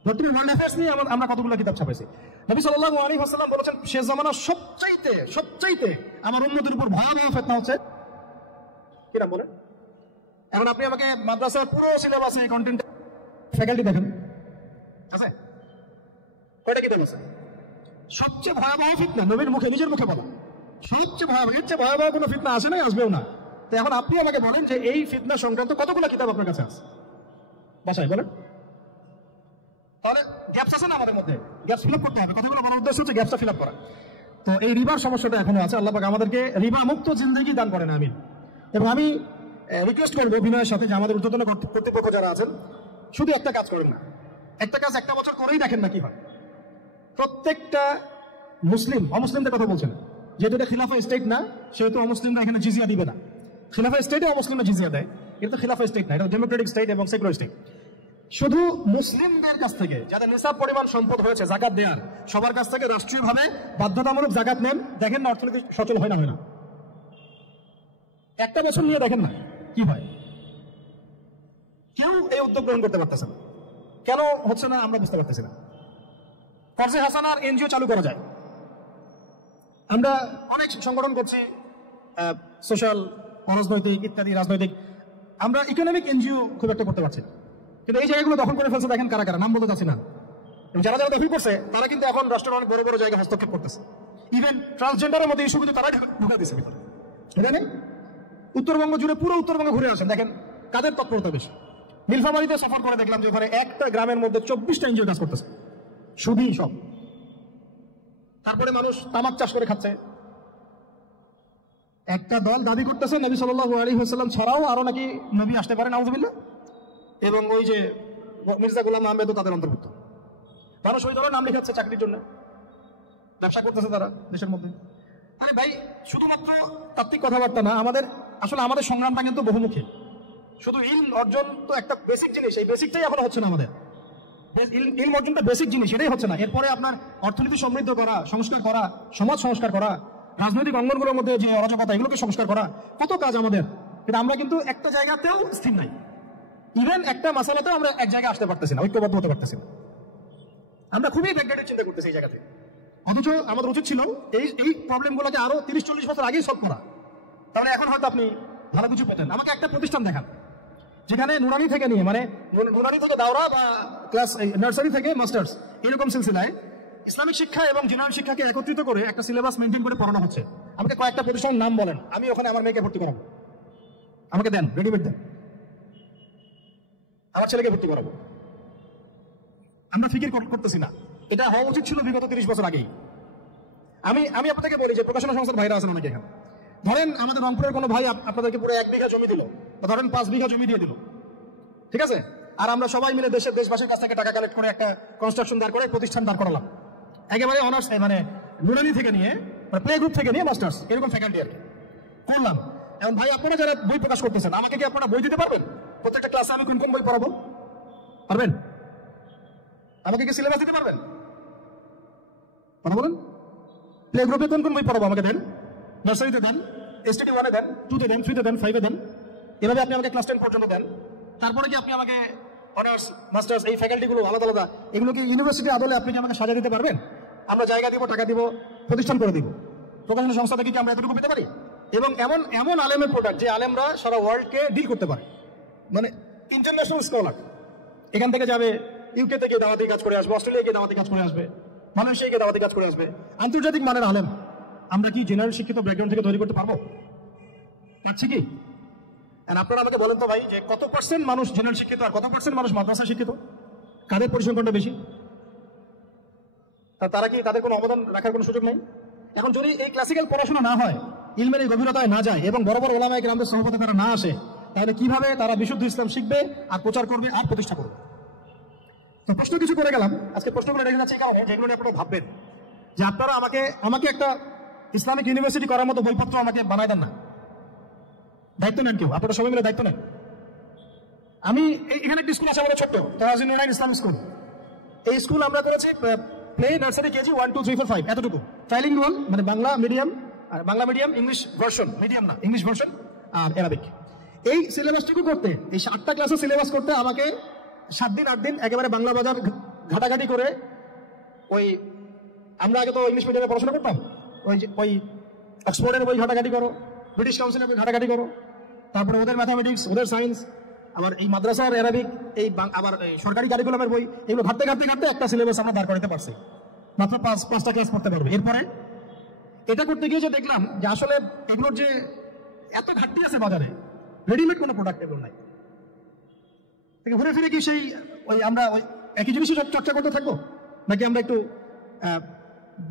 বর্তমান ওয়ার্ল্ড অ্যাফেয়ার্স নিয়ে আমরা কতগুলো কিতাব ছাপাইছি। নবী সাল্লাল্লাহু আলাইহি ওয়াসাল্লাম বলেছেন, শেষ জামানার সবচাইতে আমার উম্মতের উপর ভয়াবহ ফিতনা হচ্ছে, কিরাম বলেন? এখন আপনি আমাকে মাদ্রাসার পুরো সিলেবাসে কন্টেন্ট ফ্যাকাল্টি দেখেন, আছে কয়টা কিতাব আছে? সবচেয়ে ভয়াবহ ফিতনা নবীর মুখে, নিজের মুখে বলা, সবচেয়ে ভয়াবহ, এর চেয়ে ভয়াবহ কোনো ফিতনা আসে নাই, আসবেও না। তো এখন আপনি আমাকে বলেন যে এই ফিতনা সংক্রান্ত কতগুলো কিতাব আপনার কাছে আছে বাসায়, বলেন? তাহলে গ্যাপস আছে না আমাদের মধ্যে, গ্যাপস ফিল আপ করতে হবে। কতগুলো বড় উদ্দেশ্য হচ্ছে গ্যাপসটা ফিল আপ করা। তো এই রিবার সমস্যাটা এখনো আছে। আল্লাহ পাক আমাদেরকে রিবা মুক্ত জিন্দেগি দান করেন, আমিন। এবং আমি রিকোয়েস্ট করবো বিনয়ের সাথে, যে আমাদের ঊর্ধ্বতন কর্তৃপক্ষ যারা আছেন, শুধু একটা কাজ করেন না, একটা কাজ একটা বছর করেই দেখেন না কি হয়। প্রত্যেকটা মুসলিম, অমুসলিমদের কথা বলছেন, যেহেতু এটা খিলাফা স্টেট না, সেহেতু অমুসলিমরা এখানে জিজিয়া দিবে না। খিলাফা স্টেটে অমুসলিমরা জিজিয়া দেয়, কিন্তু খিলাফা স্টেট না, এটা ডেমোক্রেটিক স্টেট এবং সেকুলার স্টেট। শুধু মুসলিমদের কাছ থেকে যাদের নিসাব পরিমাণ সম্পদ হয়েছে জাকাত দেওয়ার, সবার কাছ থেকে রাষ্ট্রীয়ভাবে বাধ্যতামূলক জাকাত নেন, দেখেন না অর্থনীতি সচল হয় না। একটা বছর নিয়ে দেখেন না কি হয়। কেউ এই উদ্যোগ গ্রহণ করতে পারতেছে না, কেন হচ্ছে না আমরা বুঝতে পারতেছি না। কর্জে হাসানার এনজিও চালু করা যায়, আমরা অনেক সংগঠন করছি, সোশ্যাল, অরাজনৈতিক ইত্যাদি রাজনৈতিক, আমরা ইকোনমিক এনজিও খুব একটা করতে পারছি। কিন্তু এই জায়গাগুলো দখল করে ফেলছে, দেখেন কারা কারা, নাম বলতে চাচ্ছি না। যারা যারা দখল করছে তারা কিন্তু এখন রাষ্ট্রের অনেক বড় বড় জায়গায় হস্তক্ষেপ করতেছে। ইভেন ট্রান্সজেন্ডারের মধ্যে ইস্যু কিন্তু তারা ঢুকা দিচ্ছে ভিতরে। এটা নেই, উত্তরবঙ্গ জুড়ে পুরো উত্তরবঙ্গ ঘুরে আসেন, দেখেন কাদের তৎপরতা বেশি। নীলফামারীতে সফর করে দেখলাম যে ওখানে একটা গ্রামের মধ্যে 24টা এনজিও কাজ করতেছে, শুধুই সব। তারপরে মানুষ তামাক চাষ করে খাচ্ছে। একটা দল দাবি করতেছে নবী সাল্লাল্লাহু আলাইহি ওয়াসাল্লাম ছাড়াও আরো নাকি নবী আসতে পারে, নাউযুবিল্লাহ, এবং ওই যে মির্জা গোলাম আহমেদও তাদের অন্তর্ভুক্ত। মানুষ ওই দলের নাম লিখাচ্ছে চাকরির জন্য, ব্যবসা করতেছে তারা দেশের মধ্যে। আরে ভাই, শুধুমাত্র তাত্ত্বিক কথাবার্তা না, আসলে আমাদের সংগ্রামটা কিন্তু বহুমুখী। শুধু ইলম অর্জন তো একটা বেসিক জিনিস, এই বেসিকটাই এখন হচ্ছে না আমাদের। ইলম অর্জনটা বেসিক জিনিস, এটাই হচ্ছে না। এরপরে আপনার অর্থনীতি সমৃদ্ধ করা, সংস্কার করা, সমাজ সংস্কার করা, রাজনৈতিক অঙ্গনগুলোর মধ্যে যে অরাজকতা, এগুলোকে সংস্কার করা, কত কাজ আমাদের। কিন্তু আমরা কিন্তু একটা জায়গাতেও স্থির নাই। ইভেন একটা মাসালাতেও আমরা এক জায়গায় আসতে পারতেছি না, ঐক্যবদ্ধ হতে পারতেছি না। আমরা খুবই ব্যাকডেটেড চিন্তা করতেছি এই জায়গাতে। অথচ আমাদের উচিত ছিল এই প্রবলেমগুলোকে আরো 30-40 বছর আগেই সলভ করা। তাহলে এখন হয়তো আপনি ভালো কিছু পেতেন। আমাকে একটা প্রতিষ্ঠান দেখান যেখানে নুরানি থেকে নিয়ে, মানে নুরানি থেকে দাওরা বা ক্লাস নার্সারি থেকে মাস্টার্স, এরকম সিলসিলায় ইসলামিক শিক্ষা এবং জেনারেল শিক্ষাকে একত্রিত করে একটা সিলেবাস মেনটেন করে পড়ানো হচ্ছে। আমাকে কয়েকটা প্রতিষ্ঠানের নাম বলেন, আমি ওখানে আমার মেয়েকে ভর্তি করাবো। আমাকে দেন, রেডিমেড দেন, আমার ছেলেকে ভর্তি করাবো। আমরা ফিকির করতেছি না। এটা হওয়া উচিত ছিল বিগত 30 বছর আগেই। আমি আপনাকে বলি যে প্রকাশনা সংস্থার ভাইরা আছেন অনেকে এখানে। ধরেন আমাদের রংপুরের কোনো ভাই আপনাদেরকে পুরো 1 বিঘা জমি দিল, বা ধরেন 5 বিঘা জমি দিয়ে দিল, ঠিক আছে? আর আমরা সবাই মিলে দেশবাসীর কাছ থেকে টাকা কালেক্ট করে একটা কনস্ট্রাকশন দাঁড় করে প্রতিষ্ঠান দাঁড় করালাম, একেবারে অনার্স, মানে নুরানি থেকে নিয়ে, মানে প্লে গ্রুপ থেকে নিয়ে মাস্টার্স, এরকম ফ্যাকাল্টি আর কি করলাম। এখন ভাই, আপনারা যারা বই প্রকাশ করতেছেন, আমাকে কি আপনারা বই দিতে পারবেন? প্রত্যেকটা ক্লাসে আমি কোন কোন বই পড়াবো পারবেন? আমাকে কি সিলেবাস দিতে পারবেন? কথা বলেন। প্লে গ্রুপে কোন কোন বই পড়াবো আমাকে দেন, নার্সারিতে দেন, STD 1-এ দেন, 2-তে দেন, 3-তে দেন, 5-এ দেন, এভাবে আপনি আমাকে ক্লাস 10 পর্যন্ত দেন। তারপরে কি আপনি আমাকে অনার্স, মাস্টার্স, এই ফ্যাকাল্টিগুলো আলাদা আলাদা, এগুলো কি ইউনিভার্সিটি আদলে আপনি কি আমাকে সাজা দিতে পারবেন? আমরা জায়গা দিব, টাকা দিব, প্রতিষ্ঠান করে দিব। প্রকাশনা সংস্থা থেকে কি আমরা এতটুকু পেতে পারি? এবং এমন আলেমের প্রোডাক্ট যে আলেমরা সারা ওয়ার্ল্ডকে ডিল করতে পারে, মানে ইন্টারন্যাশনাল স্কলার। এখান থেকে যাবে UK থেকে দাওয়াতি কাজ করে আসবে, অস্ট্রেলিয়া গিয়ে দাওয়াতি কাজ করে আসবে, মালয়েশিয়া গিয়ে দাওয়াতি কাজ করে আসবে, আন্তর্জাতিক মানের আলেম। আমরা কি জেনারেল শিক্ষিত ব্যাকগ্রাউন্ড থেকে তৈরি করতে পারবো? পারছি কি? আপনারা আমাকে বলেন তো ভাই, যে কত পার্সেন্ট মানুষ জেনারেল শিক্ষিত আর কত পার্সেন্ট মানুষ মাদ্রাসা শিক্ষিত? কাদের পরিসংখ্যানটা বেশি? তারা কি, তাদের কোনো অবদান রাখার কোনো সুযোগ নেই? এখন যদি এই ক্লাসিক্যাল পড়াশোনা না হয়, ইলমের এই গভীরতায় না যায়, এবং বড় বড় ওলামায়ে কেরামদের সহবতে তারা না আসে, তাহলে কিভাবে তারা বিশুদ্ধ ইসলাম শিখবে আর প্রচার করবে আর প্রতিষ্ঠা করবে? তো প্রশ্ন কিছু করে গেলাম। আজকে প্রশ্নগুলো রেখে যাচ্ছে এই কারণে, যেগুলো নিয়ে আপনারা ভাববেন যে আপনারা আমাকে একটা ইসলামিক ইউনিভার্সিটি করার মতো বইপত্র আমাকে বানাই দেন না। দায়িত্ব নেন কেউ, আপনারা সবাই মিলে দায়িত্ব নেন। আমি এখানে একটা স্কুল আছে আমাদের ছোট্ট, তারাজিন নুরাইন ইসলাম স্কুল। এই স্কুল আমরা করেছি প্লে, নার্সারি, কেজি 1, 2, 3, 4, 5, এতটুকু। ট্রাইলিঙ্গুয়াল, মানে বাংলা মিডিয়াম, আর Bangla medium, English version, medium না, ইংলিশ ভার্সন আর অ্যারাবিক। এই সিলেবাসটুকু করতে, এই 8টা ক্লাসের সিলেবাস করতে আমাকে 7 দিন 8 দিন একেবারে বাংলা বাজার ঘাটাঘাটি করে, ওই আমরা আগে তো ইংলিশ মিডিয়ামে পড়াশোনা করতাম, ওই অক্সফোর্ডের বই ঘাটাঘাটি করো, ব্রিটিশ কাউন্সিলের বই ঘাটাঘাটি করো, তারপরে ওদের ম্যাথামেটিক্স, ওদের সায়েন্স, আবার এই মাদ্রাসার অ্যারাবিক, এই আবার সরকারি কারিকুলামের বই, এগুলো ঘাটতে একটা সিলেবাস আমরা দাঁড় করাতে পারছি। মাত্র 5টা ক্লাস পড়তে পারবে। এরপরে এটা করতে গিয়ে যে দেখলাম যে আসলে এগুলোর যে এত ঘাটতি আছে বাজারে, রেডিমেড কোনো প্রোডাক্ট এগুলো নাই। ঘুরে ফিরে কি সেই আমরা একই জিনিসই চর্চা করতে থাকবো, নাকি আমরা একটু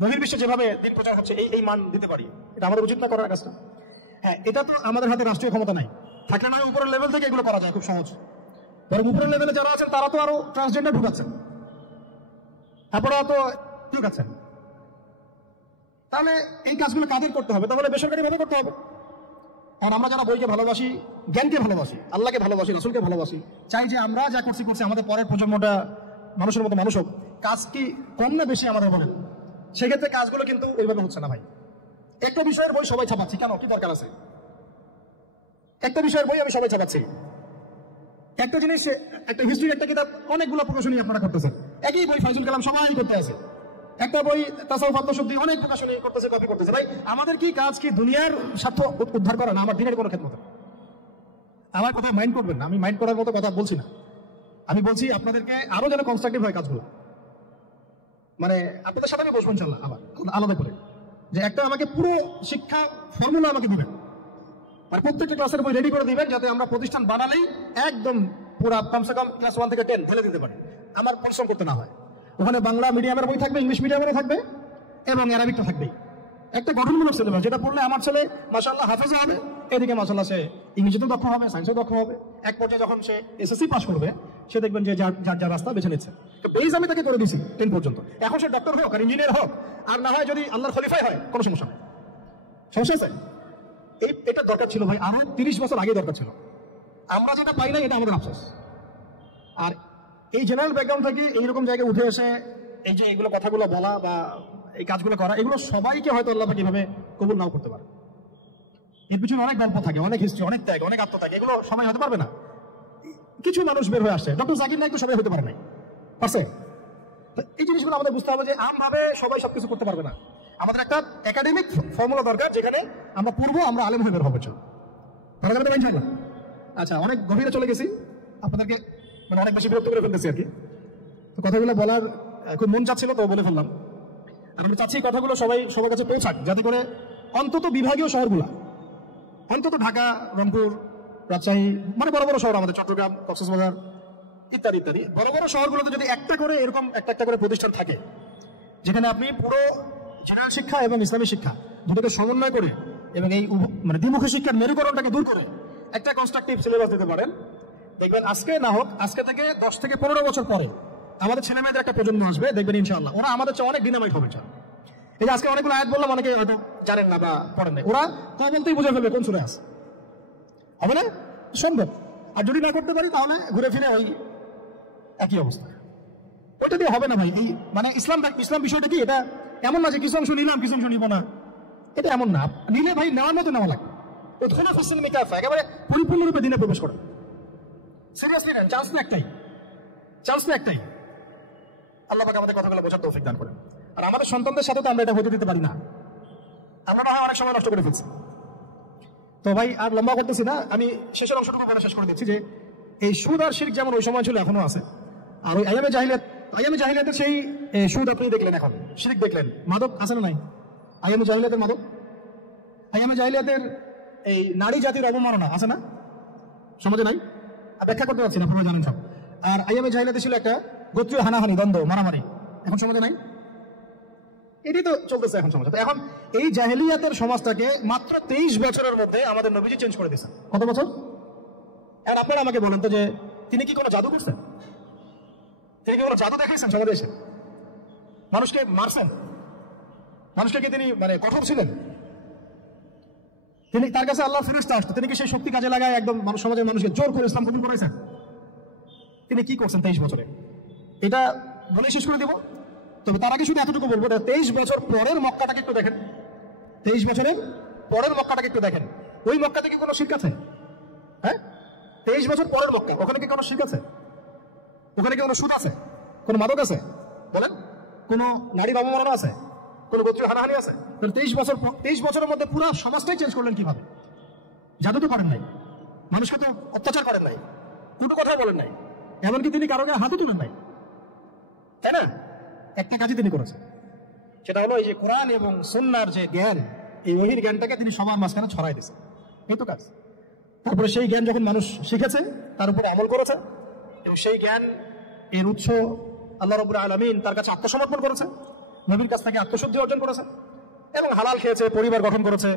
বহির্বিশ্বে যেভাবে দিন প্রচার হচ্ছে এই মান দিতে পারি? এটা আমাদের উচিত না করার কাজটা? হ্যাঁ, এটা তো আমাদের হাতে রাষ্ট্রীয় ক্ষমতা নাই, থাকলে নয় উপরের লেভেল থেকে এগুলো করা যায় খুব সহজ। বরং উপরের লেভেলে যারা আছেন তারা তো আরো ট্রান্সজেন্ডার ঢুকাচ্ছেন, আপনারা তো ঢুকাচ্ছেন। তাহলে এই কাজগুলো কাদের করতে হবে? তাহলে বেসরকারি ভাবে করতে হবে। আর আমরা যারা বইকে ভালোবাসি, জ্ঞানকে ভালোবাসি, আল্লাহকে ভালোবাসি, রাসূলকে ভালোবাসি, চাই যে আমরা যা করছি আমাদের পরের প্রজন্মটা মানুষের মতো মানুষ হোক। কাজ কি কম না বেশি আমাদের বলেন? সেক্ষেত্রে কাজগুলো কিন্তু ওইভাবে হচ্ছে না ভাই। একটা বিষয়ের বই সবাই ছাপাচ্ছি, কেন? কি দরকার আছে? একটা বিষয়ের বই আমি সবাই ছাপাচ্ছি। একটা জিনিস, একটা হিস্ট্রির একটা কিতাব অনেকগুলো প্রকাশনী আপনারা করতেছেন, একই বই ফাইজুল কালাম সবাই করতে আছে। একটা বই তাসাউফ আত্মশুদ্ধি অনেক প্রকাশনী করতেছে, কপি করতেছে। ভাই আমাদের কি কাজ কি দুনিয়ার স্বার্থ উদ্ধার করা না? আমার দিনের কোনো খেদমত? আমার কথা মাইন্ড করবেন না, আমি মাইন্ড করার মতো কথা বলছি না। আমি বলছি আপনাদেরকে আরো যেন কনস্ট্রাকটিভ হয় কাজগুলো। মানে আপনাদের সাথে আমি বসবো ইনশাল্লাহ আবার আলাদা করে, যে একটা আমাকে পুরো শিক্ষা ফর্মুলা আমাকে দিবেন, মানে প্রত্যেকটা ক্লাসের বই রেডি করে দিবেন, যাতে আমরা প্রতিষ্ঠান বানালেই একদম পুরো কমসে কম ক্লাস 1 থেকে 10 ঢেলে দিতে পারি, আমার পরিশ্রম করতে না হয়। ওখানে বাংলা মিডিয়ামের বই থাকবে, ইংলিশ মিডিয়ামের থাকবে এবং অ্যারাবিকটা থাকবেই। একটা গঠনমূলক সিলেবাস, যেটা পড়লে আমার ছেলে মাশাআল্লাহ হাফেজ হবে, এদিকে মাশাআল্লাহ সে ইংরেজিতেও দক্ষ হবে, সায়েন্সেও দক্ষ হবে। এক পর্যায়ে যখন সে এসএসসি পাস করবে, সে দেখবেন যে যার রাস্তা বেছে নিচ্ছে। তো বেস আমি তাকে করে দিয়েছি 10 পর্যন্ত। এখন সে ডক্টর হোক আর ইঞ্জিনিয়ার হোক, আর না হয় যদি আল্লাহর খলিফাই হয়, কোনো সমস্যা নেই। সমস্যা আছে? এটা দরকার ছিল ভাই, আরো 30 বছর আগে দরকার ছিল। আমরা যেটা পাই না, এটা আমাদের আফসোস। আর এই জেনারেল ব্যাকগ্রাউন্ড থেকে এইরকম জায়গায় উঠে এসে এই যে এগুলো কথাগুলো বলা বা এই কাজগুলো করা, এগুলো সবাইকে হয়তো আল্লাহ পাক এভাবে কবুল নাও করতে পারে। এর পিছনে অনেক গল্প থাকে, অনেক হিস্ট্রি, অনেক ত্যাগ, অনেক আত্মত্যাগ, এগুলো সবাই হতে পারবে না। কিছু মানুষ বের হয়ে আসছে, ডক্টর জাকির নাইক তো সবাই হতে পারে নাই, পারছে? এই জিনিসগুলো আমাদের বুঝতে হবে যে আমভাবে সবাই সবকিছু করতে পারবে না। আমাদের একটা একাডেমিক ফর্মুলা দরকার, যেখানে আমরা পূর্ব আমরা আলেম হয়ে বের হবো। ইনশাআল্লাহ। আচ্ছা, অনেক গভীরে চলে গেছি, আপনাদেরকে মানে অনেক বেশি বিরক্ত করে ফেলতেছি আর কি। তো কথাগুলো বলার খুব মন চাচ্ছিল, তো বলে ফেললাম। আমি চাচ্ছি কথাগুলো সবার কাছে পৌঁছাক, যাতে করে অন্তত বিভাগীয় শহরগুলা, অন্তত ঢাকা, রংপুর, রাজশাহী, মানে বড় বড় শহর আমাদের, চট্টগ্রাম, কক্সবাজার ইত্যাদি ইত্যাদি বড় বড় শহরগুলোতে যদি একটা করে এরকম একটা করে প্রতিষ্ঠান থাকে, যেখানে আপনি পুরো জেনারেল শিক্ষা এবং ইসলামী শিক্ষা দুটোকে সমন্বয় করে এবং এই মানে দ্বিমুখী শিক্ষার মেরুকরণটাকে দূর করে একটা কনস্ট্রাকটিভ সিলেবাস দিতে পারেন, দেখবেন আজকে না হোক, আজকে থেকে 10 থেকে 15 বছর পরে আমাদের ছেলে মেয়েদের একটা প্রজন্ম আসবে, দেখবেন ইনশাআল্লাহ ওরা আমাদের চেয়ে অনেক ডিনামাইট হবে। এই যে আজকে অনেকগুলো আয়াত বললাম, অনেকে হয়তো জানেন না বা পড়েন নাই, ওরা তা বলতেই বুঝে ফেলবে কোন সূরা আছে, হবে না? সম্ভব। আর যদি না করতে পারি, তাহলে ঘুরে ফিরে ওই একই অবস্থা। ওইটা দিয়ে হবে না ভাই। এই মানে ইসলাম বিষয়টা কি, এটা এমন না যে কিছু অংশ নিলাম কিছু অংশ নিব না, এটা এমন না। নিলে ভাই নেওয়ার মতো নেওয়া লাগবে, একেবারে পরিপূর্ণরূপে দিনে প্রবেশ করে। সিরিয়াসলি নেন, চান্স না একটাই। আল্লাহ পাক আমাদের কথাগুলো বোঝার তৌফিক দান করেন। আর আমাদের সন্তানদের সাথে তো আমরা এটা হতে দিতে পারি না, আমরা না হয় অনেক সময় নষ্ট করে ফেলছি। তো ভাই আর লম্বা করতেছি না, আমি শেষের অংশটুকু বলে শেষ করে দিচ্ছি যে এই সুদ আর শিরক যেমন ওই সময় ছিল, এখনো আছে। আর ওই আইয়ামে জাহিলিয়াতের সেই সুদ আপনি দেখলেন, এখন শিরক দেখলেন, মাদক আছে না নাই? আইয়ামে জাহিলিয়াতের মাদক, আইয়ামে জাহিলিয়াতের এই নারী জাতির অবমাননা আছে না সমাজে? নাই, ব্যাখ্যা করতে পারছি না, আপনারা জানেন সব। আর আইয়ামে জাহিলিয়াতে ছিল একটা গোত্রীয় হানাহানি, দ্বন্দ্ব, মারামারি, এখন সমাজে নাই। এটাই তো চলতেছে এখন সমাজে। এখন এই জাহেলিয়াতের সমাজটাকে মাত্র 23 বছরের মধ্যে আমাদের নবীজি চেঞ্জ করে দিয়েছেন। কত বছর? আর আপনারা আমাকে বলেন তো যে তিনি কি কোনো জাদু করছেন? তিনি কি কোনো জাদু দেখাইছেন সমাজে এসে? মানুষকে মারছেন? মানুষকে কি তিনি মানে কঠোর ছিলেন? তিনি তার কাছে আল্লাহ ফেরেশতা আসতো, তিনি কি সেই শক্তি কাজে লাগায় একদম সমাজের মানুষকে জোর করে ইসলাম কবুল করেছেন? তিনি কি করছেন 23 বছরে? এটা বলে শেষ করে দেব। তবে তার আগে শুধু এতটুকু বলবো, 23 বছর পরের মক্কাটাকে একটু দেখেন। 23 বছরের পরের মক্কাটাকে একটু দেখেন। ওই মক্কাতে কি কোনো শিরক আছে? হ্যাঁ, 23 বছর পরের মক্কা, ওখানে কি কোনো শিরক আছে? ওখানে কি কোনো সুদ আছে? কোনো মাদক আছে? বলেন, কোনো নারী অবমাননা আছে? কোনো গোত্রীয় হানাহানি আছে? 23 বছরের মধ্যে পুরো সমাজটাই চেঞ্জ করলেন কিভাবে? জাদু তো করেন নাই, মানুষকে তো অত্যাচার করেন নাই, কোনো কথাই বলেন নাই, এমনকি তিনি কারো গায়ে হাতও তুলেন নাই, তাই না? একটা কাজই তিনি করেছেন, সেটা হলো এই যে কোরআন এবং সুন্নাহর যে জ্ঞান, এই ওহীর জ্ঞানটাকে তিনি সবার মাঝখানে ছড়াই দিয়েছেন। এই তো কাজ। তারপরে সেই জ্ঞান যখন মানুষ শিখেছে, তার উপরে আমল করেছে, এবং সেই জ্ঞান এর উৎস আল্লাহ রাব্বুল আলামিন তার কাছে আত্মসমর্পণ করেছে, নবীর কাছ থেকে আত্মশুদ্ধি অর্জন করেছে, এবং হালাল খেয়েছে, পরিবার গঠন করেছে,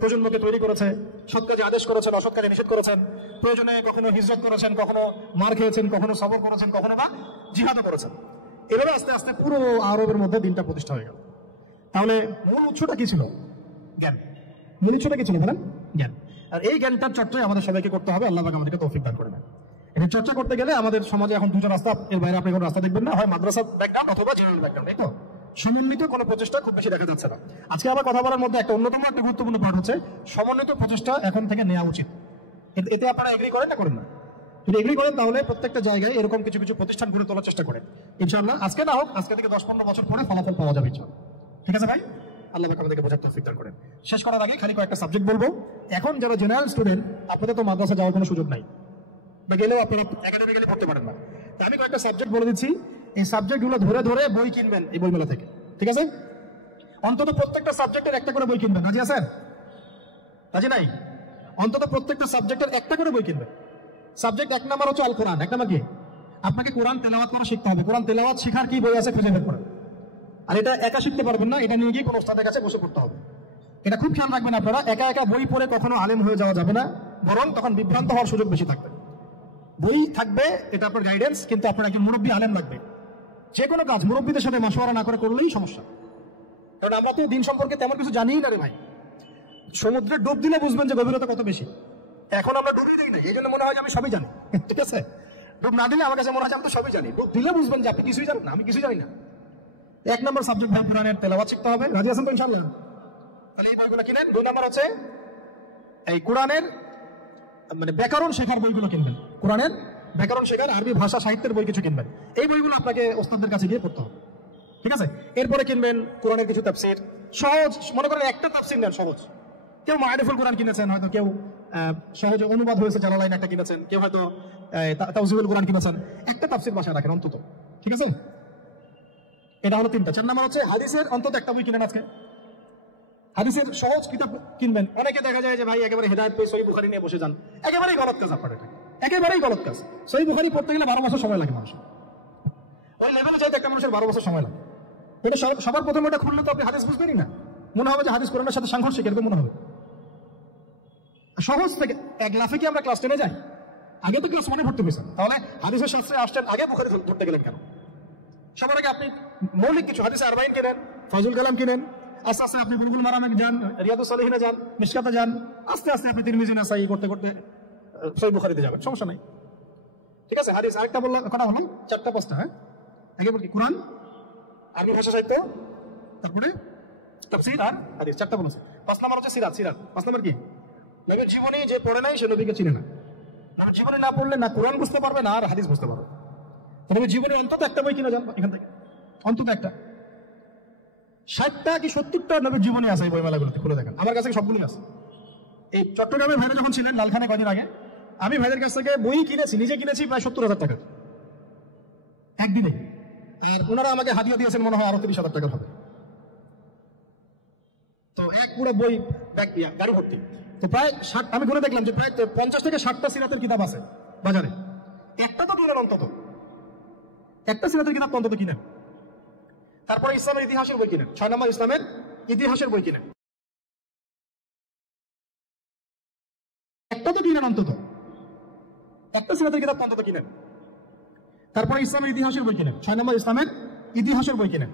প্রজন্মকে তৈরি করেছে, সৎ কাজে আদেশ করেছেন, অসৎ কাজে নিষেধ করেছেন, প্রয়োজনে কখনো হিজরত করেছেন, কখনো মার খেয়েছেন, কখনো সবর করেছেন, কখনো বা জিহাদও করেছেন। এভাবে আস্তে আস্তে পুরো আরবের মধ্যে দিনটা প্রতিষ্ঠা হয়ে গেল। তাহলে মূল উৎসটা কি ছিল? জ্ঞান। মূল উৎসটা কি ছিল বলেন? জ্ঞান। আর এই জ্ঞানটার চর্চায় আমাদের সবাইকে করতে হবে। আল্লাহ পাক আমাদেরকে তৌফিক দান করে দেন। এটা চর্চা করতে গেলে আমাদের সমাজে এখন দুটো রাস্তা, এর বাইরে আপনি কোনো রাস্তা দেখবেন না, হয় মাদ্রাসা ব্যাকগ্রাউন্ড অথবা জেনারেল ব্যাকগ্রাউন্ড। এই তো সমন্বিত কোনো প্রচেষ্টা খুব বেশি দেখা যাচ্ছে না। আজকে আমার কথা বলার মধ্যে একটা অন্যতম একটা গুরুত্বপূর্ণ পার্ট হচ্ছে সমন্বিত প্রচেষ্টা এখন থেকে নেওয়া উচিত। এতে আপনারা এগ্রি করেন না করেন না? যদি এগ্রি করেন তাহলে প্রত্যেকটা জায়গায় এরকম কিছু কিছু প্রতিষ্ঠান গড়ে তোলার চেষ্টা করেন ইনশাআল্লাহ। আজকে না হোক, আজকে থেকে 10-15 বছর পরে ফলাফল পাওয়া যাবে ইনশাআল্লাহ। ঠিক আছে ভাই? আল্লাহ পাক আমাদেরকে বোঝার তৌফিক দান করেন। শেষ করার আগে খালি কয়েকটা সাবজেক্ট বলবো। এখন যারা জেনারেল স্টুডেন্ট, আপনাদের তো মাদ্রাসা যাওয়ার কোনো সুযোগ নাই, বা গেলেও আপনি একাডেমিক্যালি পড়তে পারেন না। আমি কয়েকটা সাবজেক্ট বলে দিচ্ছি, এই সাবজেক্টগুলো ধরে ধরে বই কিনবেন এই বইমেলা থেকে, ঠিক আছে? অন্তত প্রত্যেকটা সাবজেক্টের একটা করে বই কিনবেন। রাজি আছেন? রাজি নাই? অন্তত প্রত্যেকটা সাবজেক্টের একটা করে বই কিনবেন। সাবজেক্ট 1 নাম্বার হচ্ছে আল কোরআন। 1 নাম্বার কি? আপনাকে কোরআন তেলাওয়াত করে শিখতে হবে। কোরআন তেলাওয়াত শেখার কি বই আছে খুঁজে বের করেন। আর এটা একা শিখতে পারবেন না, এটা নিয়ে গিয়ে কোনো ওস্তাদের কাছে বসে পড়তে হবে। এটা খুব খেয়াল রাখবেন আপনারা, একা একা বই পড়ে কখনো আলেম হয়ে যাওয়া যাবে না, বরং তখন বিভ্রান্ত হওয়ার সুযোগ বেশি থাকবে। বই থাকবে, এটা আপনার গাইডেন্স, কিন্তু আপনার একজন মুরব্বী আলেম লাগবে। যে কোনো কাজ মুরব্বীদের সাথে মাশওয়ারা না করে করলেই সমস্যা। কারণ আমরা তো দিন সম্পর্কে তেমন কিছু জানিই না রে ভাই। সমুদ্রে ডুব দিলে বুঝবেন যে গভীরতা কত বেশি। এখন আমরা ডুবই দিই না, এই জন্য মনে হয় যে আমি সবই জানি, ঠিক আছে? ডুব না দিলে আমার কাছে মনে হয় আমি তো সবই জানি। ডুব দিলে বুঝবেন যে আপনি কিছুই জানেন না, আমি কিছুই জানি না। 1 নম্বর সাবজেক্ট ভাই কোরআনের তেলাওয়াত শিখতে হবে। রাজি আছেন তো ইনশাআল্লাহ? তাহলে এই বইগুলো কিনেন। 2 নম্বর হচ্ছে এই কোরআনের মানে ব্যাকরণ শেখার বইগুলো কিনবেন। কোরআনের ব্যাকরণ শেখার আরবি ভাষা সাহিত্যের বই কিছু কিনবেন। এই বইগুলো আপনাকে ওস্তাদের কাছে গিয়ে পড়তে হবে, ঠিক আছে? এরপরে কিনবেন কোরআনের কিছু তাফসীর, সহজ, মনে করেন একটা তাফসীর নেন সহজ। কেউ মারিফুল কোরআন কিনেছেন, হয়তো কেউ সহজে অনুবাদ হয়েছে জালালাইন একটা কিনেছেন, কেউ হয়তো তাওজিহুল কোরআন কিনেছেন। একটা তাফসীর বাসায় রাখেন অন্তত, ঠিক আছে? এটা হলো 3টা। 4 নম্বর হচ্ছে হাদিসের অন্তত একটা বই কিনেন আজকে। হাদিসের সহজ কিতাব কিনবেন। অনেকে দেখা যায় যে ভাই একেবারে হেদায়েত বই সহিহ বুখারী নিয়ে বসে যান, একেবারেই গলত কাজ আপনার, এটা একেবারেই গলত কাজ। সহিহ বুখারী পড়তে গেলে 12 বছর সময় লাগে মানুষের। ওই লেভেলে যাইতে একটা মানুষের 12 বছর সময় লাগে। এটা সবার প্রথমে এটা খুললে তো আপনি হাদিস বুঝবেনই না, মনে হবে যে হাদিস কোরআনের সাথে সাংঘর্ষিক, এরকম মনে হবে। সহজ থেকে এক লাফে কি আমরা ক্লাস 10-এ যাই? আগে তো ক্লাস 1-এ ভর্তি হয়েছেন, তাহলে হাদিসের শাস্ত্রে আসছেন, আগে বুখারী ধরতে গেলেন কেন? সবার আগে আপনি মৌলিক কিছু হাদিস আরবাইন কিনেন, ফাজুল কালাম কিনেন, আস্তে আস্তে আপনি বুলবুল মারামে যান, রিয়াদুস সালিহিনে যান, মিশকাতে যান, আস্তে আস্তে আপনি তিরমিজি নাসাই করতে করতে সহিহ বুখারীতে যাবেন, সমস্যা নাই, ঠিক আছে? হাদিস আরেকটা বললাম, কটা হলো? 4টা-5টা। হ্যাঁ, আগে বলি কোরআন, আরবি ভাষা সাহিত্য, তারপরে তাফসীর আর হাদিস, 4টা বলেছে। 5 নম্বর হচ্ছে সিরাত। 5 নম্বর কি? নবীর জীবনী যে পড়ে নাই সে নবীকে চিনে না। নবীর জীবনী না পড়লে না কোরআন বুঝতে পারবে না আর হাদিস বুঝতে পারবে। নবীর জীবনী অন্তত একটা বই কিনে যান এখান থেকে, অন্তত একটা। 60টা কি 70টা নবীর জীবনী আছে এই বইমেলাগুলোতে, খুলে দেখেন। আমার কাছে সবগুলোই আছে। এই চট্টগ্রামে ভাইরা যখন ছিলেন লালখানে কদিন আগে, আমি ভাইদের কাছ থেকে বই কিনেছি, নিজে কিনেছি প্রায় 70,000 টাকা একদিনে। আর ওনারা আমাকে হাদিয়া দিয়েছেন মনে হয় আরো 30,000 টাকা হবে। তো এক পুরো বই গাড়ি ভর্তি। তো প্রায় 60, আমি ঘুরে দেখলাম যে প্রায় 50 থেকে 60টা সিরাতের কিতাব আছে বাজারে। একটা তো কিনেন অন্তত, একটা সিরাতের কিতাব অন্তত কিনেন। তারপরে ইসলামের ইতিহাসের বই কিনেন। 6 নম্বর ইসলামের ইতিহাসের বই কিনেন, একটা তো কিনেন অন্তত, একটা সিরাতের কিতাব অন্তত কিনেন। তারপরে ইসলামের ইতিহাসের বই কিনেন। 6 নম্বর ইসলামের ইতিহাসের বই কিনেন।